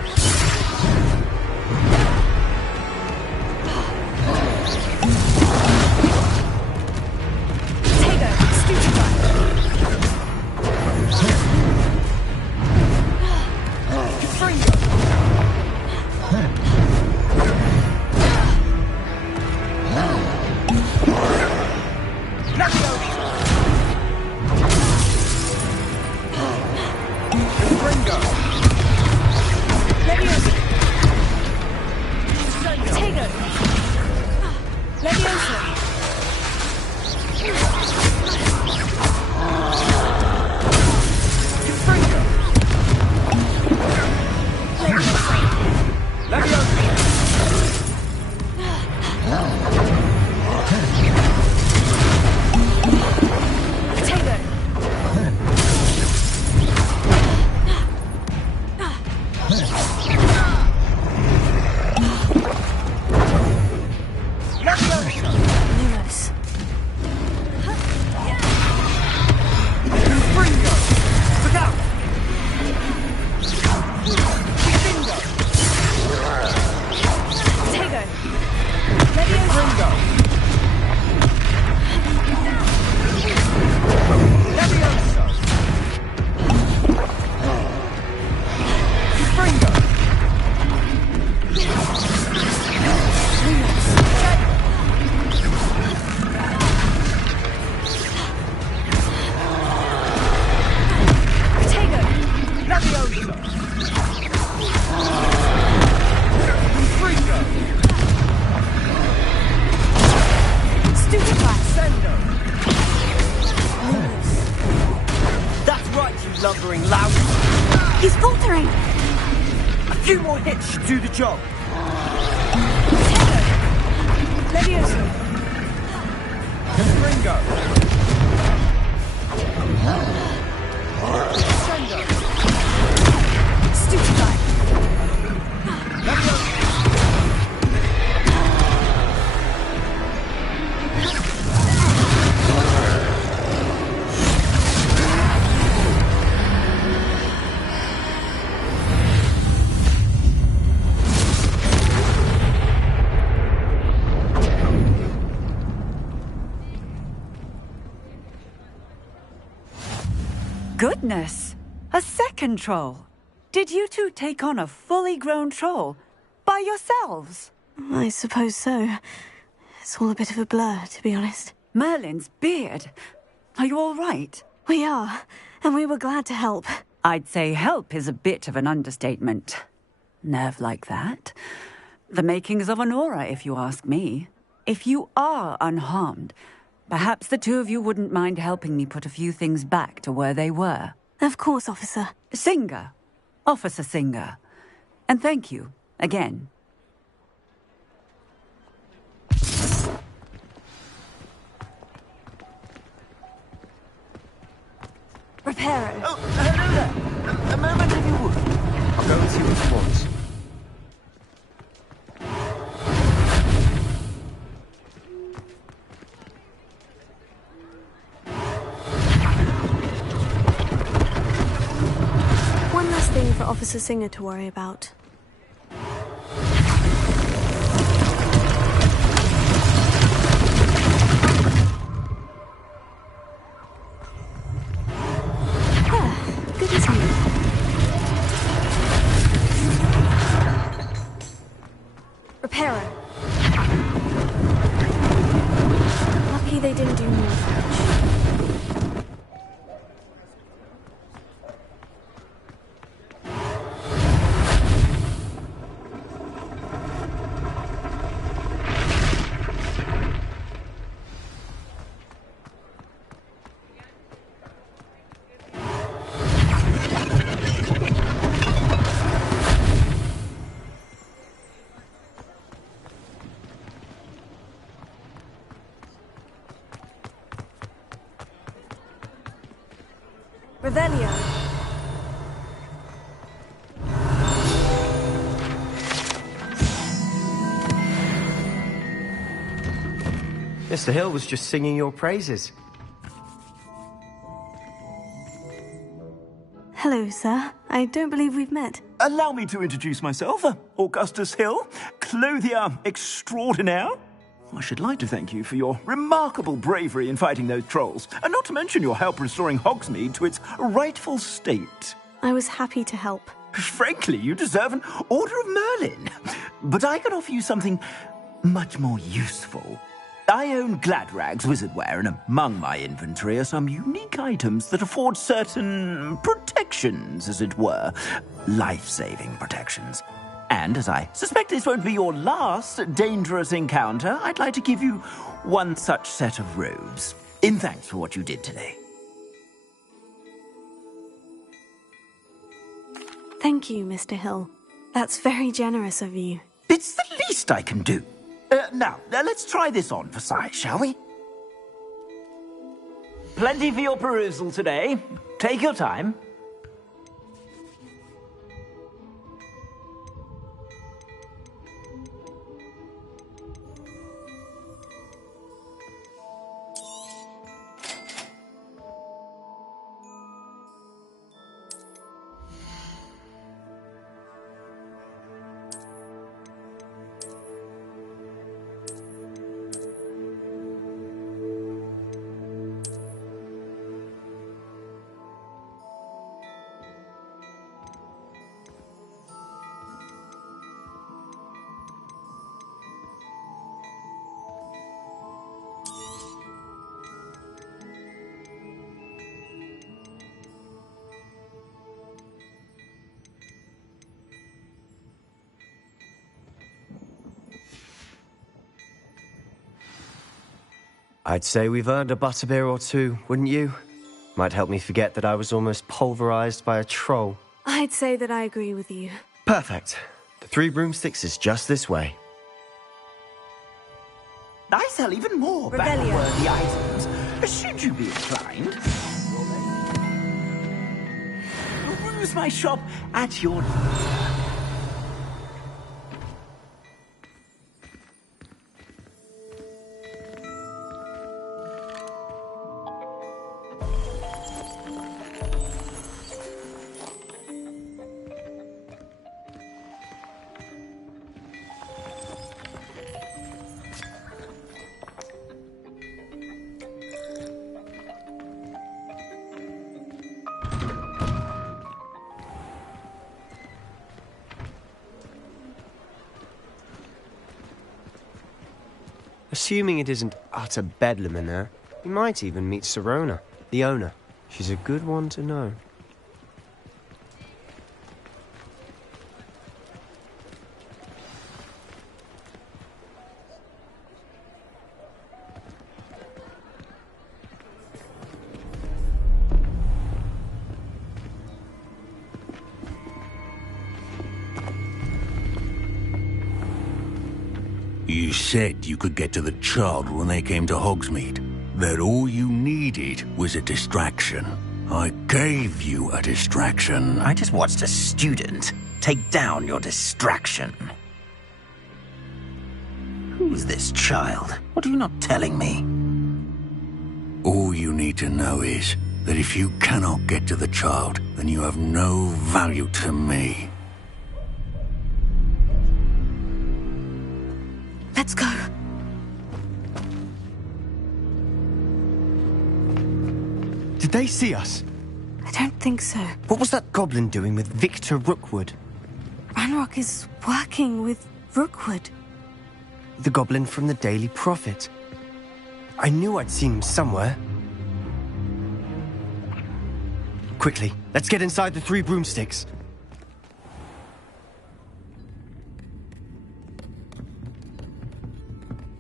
Lumbering loud. He's faltering. A few more hits should do the job. Levioso. Ringo. Stupefy. Goodness! A second troll! Did you two take on a fully grown troll? By yourselves? I suppose so. It's all a bit of a blur, to be honest. Merlin's beard. Are you all right? We are, and we were glad to help. I'd say help is a bit of an understatement. Nerve like that. The makings of an aura, if you ask me. If you are unharmed, perhaps the two of you wouldn't mind helping me put a few things back to where they were. Of course, officer. Singer. Officer Singer. And thank you, again. Reparo. Oh, hello there. A moment, if you would. I'll go and see what she wants. One last thing for Officer Singer to worry about. Good as new. Reparo. Lucky they didn't do more damage. Revelio. Mr. Hill was just singing your praises. Hello, sir. I don't believe we've met. Allow me to introduce myself, Augustus Hill, clothier extraordinaire. I should like to thank you for your remarkable bravery in fighting those trolls, and not to mention your help restoring Hogsmeade to its rightful state. I was happy to help. Frankly, you deserve an Order of Merlin. But I can offer you something much more useful. I own Gladrag's wizardware, and among my inventory are some unique items that afford certain protections, as it were. Life-saving protections. And as I suspect this won't be your last dangerous encounter, I'd like to give you one such set of robes, in thanks for what you did today. Thank you, Mr. Hill. That's very generous of you. It's the least I can do. Now, let's try this on for size, shall we? Plenty for your perusal today. Take your time. I'd say we've earned a butterbeer or two, wouldn't you? Might help me forget that I was almost pulverized by a troll. I'd say that I agree with you. Perfect. The 3 broomsticks is just this way. I sell even more battle-worthy items, should you be inclined. Peruse my shop at your leisure. Assuming it isn't utter bedlam in there, you might even meet Sirona, the owner. She's a good one to know. You said you could get to the child when they came to Hogsmeade. That all you needed was a distraction. I gave you a distraction. I just watched a student take down your distraction. Who's this child? What are you not telling me? All you need to know is that if you cannot get to the child, then you have no value to me. Let's go. Did they see us? I don't think so. What was that goblin doing with Victor Rookwood? Ranrock is working with Rookwood. The goblin from the Daily Prophet. I knew I'd seen him somewhere. Quickly, let's get inside the 3 broomsticks.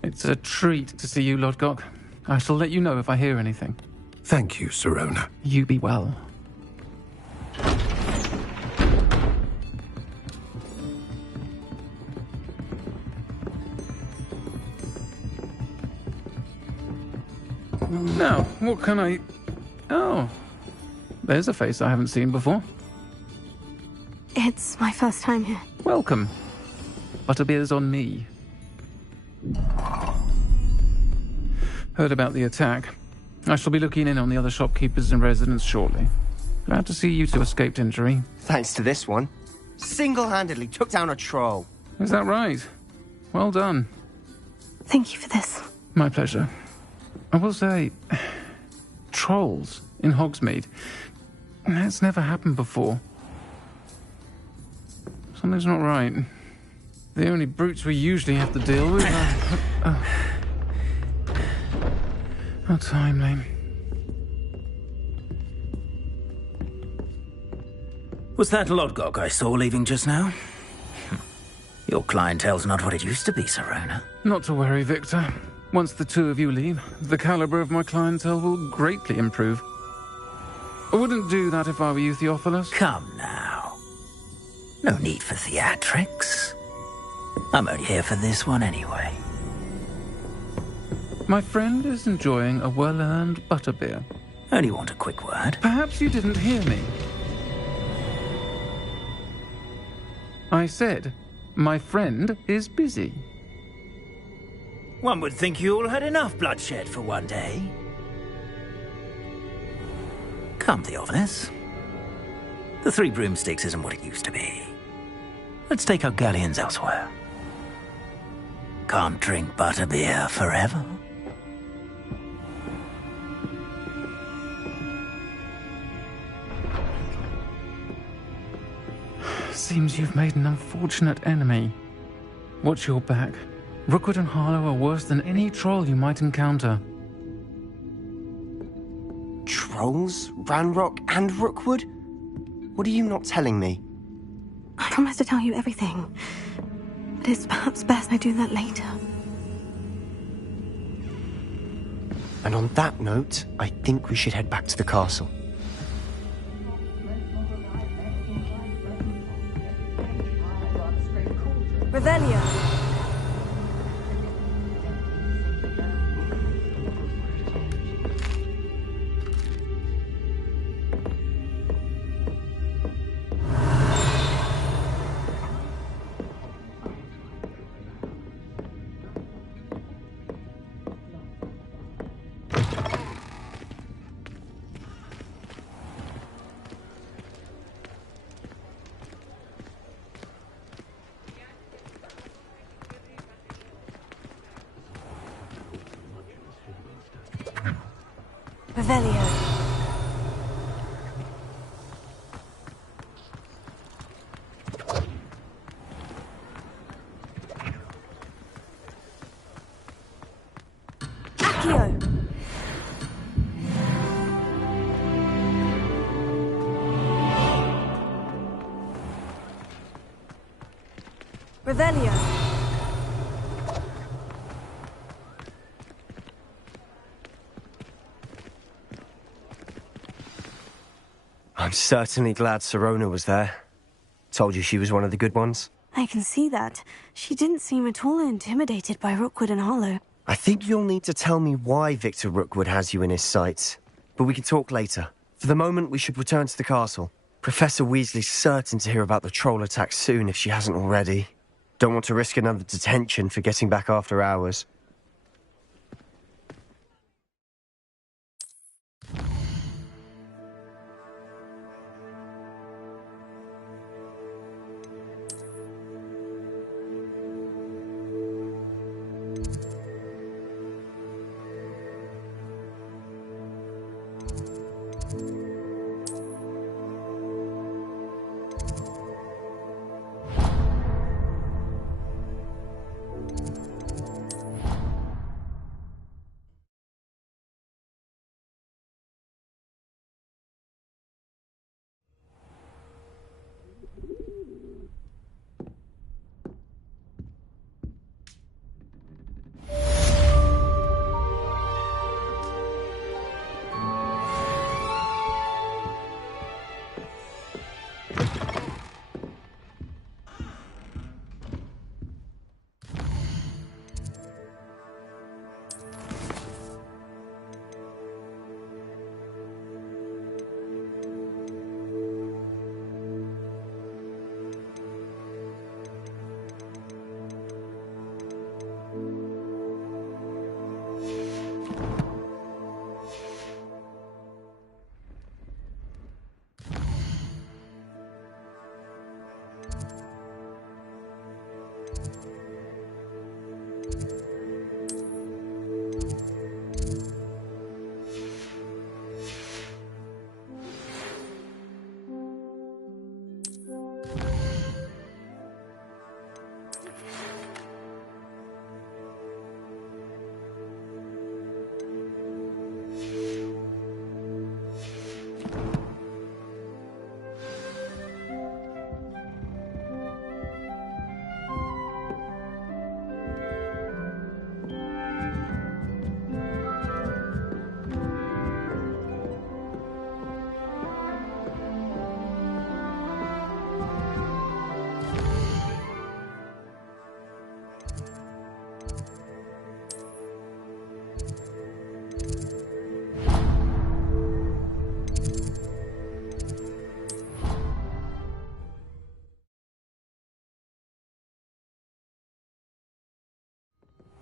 It's a treat to see you, Lodgok. I shall let you know if I hear anything. Thank you, Sirona. You be well. Now, what can I... Oh, there's a face I haven't seen before. It's my first time here. Welcome. Butterbeer's on me. Heard about the attack. I shall be looking in on the other shopkeepers and residents shortly. Glad to see you two escaped injury. Thanks to this one. Single-handedly took down a troll. Is that right? Well done. Thank you for this. My pleasure. I will say, trolls in Hogsmeade. That's never happened before. Something's not right. The only brutes we usually have to deal with are... How timely. Was that Lodgok I saw leaving just now? Your clientele's not what it used to be, Sirona. Not to worry, Victor. Once the two of you leave, the caliber of my clientele will greatly improve. I wouldn't do that if I were you, Theophilus. Come now. No need for theatrics. I'm only here for this one anyway. My friend is enjoying a well-earned butterbeer. Only want a quick word. Perhaps you didn't hear me. I said, my friend is busy. One would think you all had enough bloodshed for one day. Come, Theophilus. The 3 broomsticks isn't what it used to be. Let's take our galleons elsewhere. Can't drink butterbeer forever. Seems you've made an unfortunate enemy. Watch your back. Rookwood and Harlow are worse than any troll you might encounter. Trolls? Ranrock and Rookwood? What are you not telling me? I promise to tell you everything. But it's perhaps best I do that later. And on that note, I think we should head back to the castle. Revelio. Revelio. Accio! Revelio. I'm certainly glad Sirona was there. Told you she was one of the good ones. I can see that. She didn't seem at all intimidated by Rookwood and Harlow. I think you'll need to tell me why Victor Rookwood has you in his sights. But we can talk later. For the moment, we should return to the castle. Professor Weasley's certain to hear about the troll attack soon if she hasn't already. Don't want to risk another detention for getting back after hours.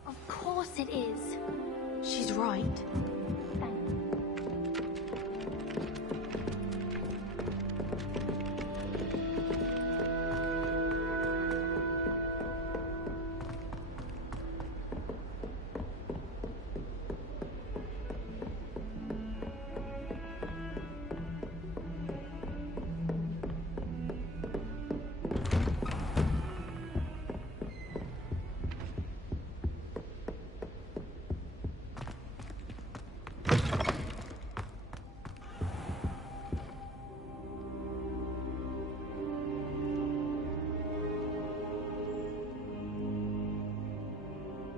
Of course it is. She's right.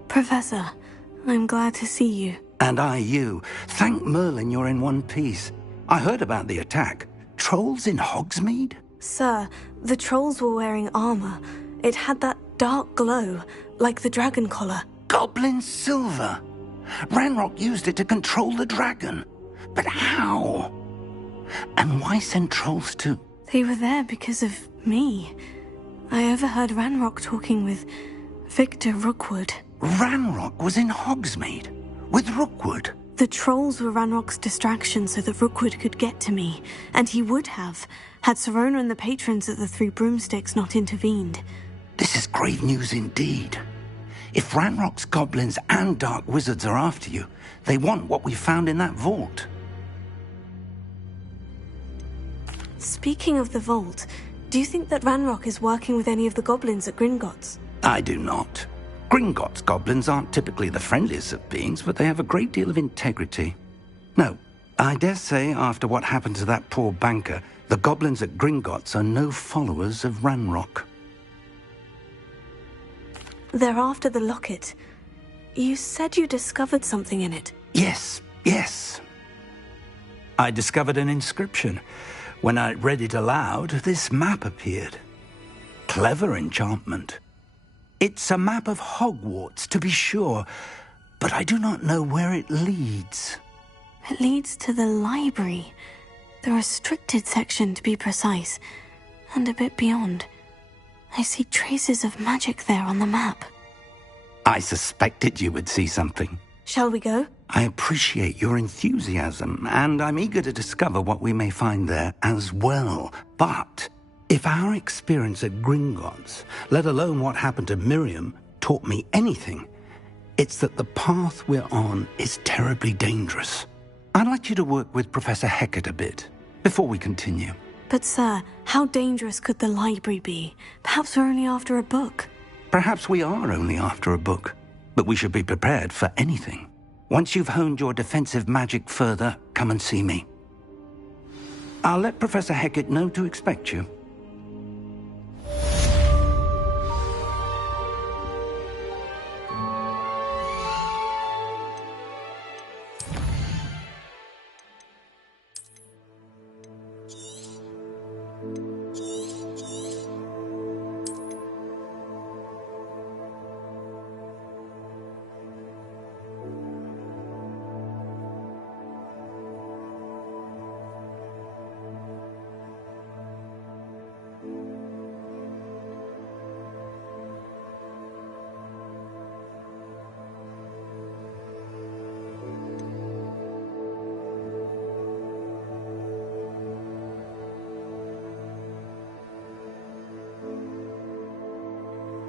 Professor, I'm glad to see you. And I you. Thank Merlin you're in one piece. I heard about the attack. Trolls in Hogsmeade? Sir, the trolls were wearing armor. It had that dark glow, like the dragon collar. Goblin silver. Ranrock used it to control the dragon. But how? And why send trolls to... They were there because of me. I overheard Ranrock talking with Victor Rookwood. Ranrock was in Hogsmeade? With Rookwood? The trolls were Ranrock's distraction so that Rookwood could get to me. And he would have, had Sirona and the patrons at the Three Broomsticks not intervened. This is grave news indeed. If Ranrock's goblins and dark wizards are after you, they want what we found in that vault. Speaking of the vault, do you think that Ranrock is working with any of the goblins at Gringotts? I do not. Gringotts goblins aren't typically the friendliest of beings, but they have a great deal of integrity. No, I dare say after what happened to that poor banker, the goblins at Gringotts are no followers of Ranrock. They're after the locket. You said you discovered something in it. Yes. I discovered an inscription. When I read it aloud, this map appeared. Clever enchantment. It's a map of Hogwarts, to be sure, but I do not know where it leads. It leads to the library. The restricted section, to be precise, and a bit beyond. I see traces of magic there on the map. I suspected you would see something. Shall we go? I appreciate your enthusiasm, and I'm eager to discover what we may find there as well. But if our experience at Gringotts, let alone what happened to Miriam, taught me anything, it's that the path we're on is terribly dangerous. I'd like you to work with Professor Hecat a bit before we continue. But sir, how dangerous could the library be? Perhaps we're only after a book. Perhaps we are only after a book, but we should be prepared for anything. Once you've honed your defensive magic further, come and see me. I'll let Professor Hecat know to expect you.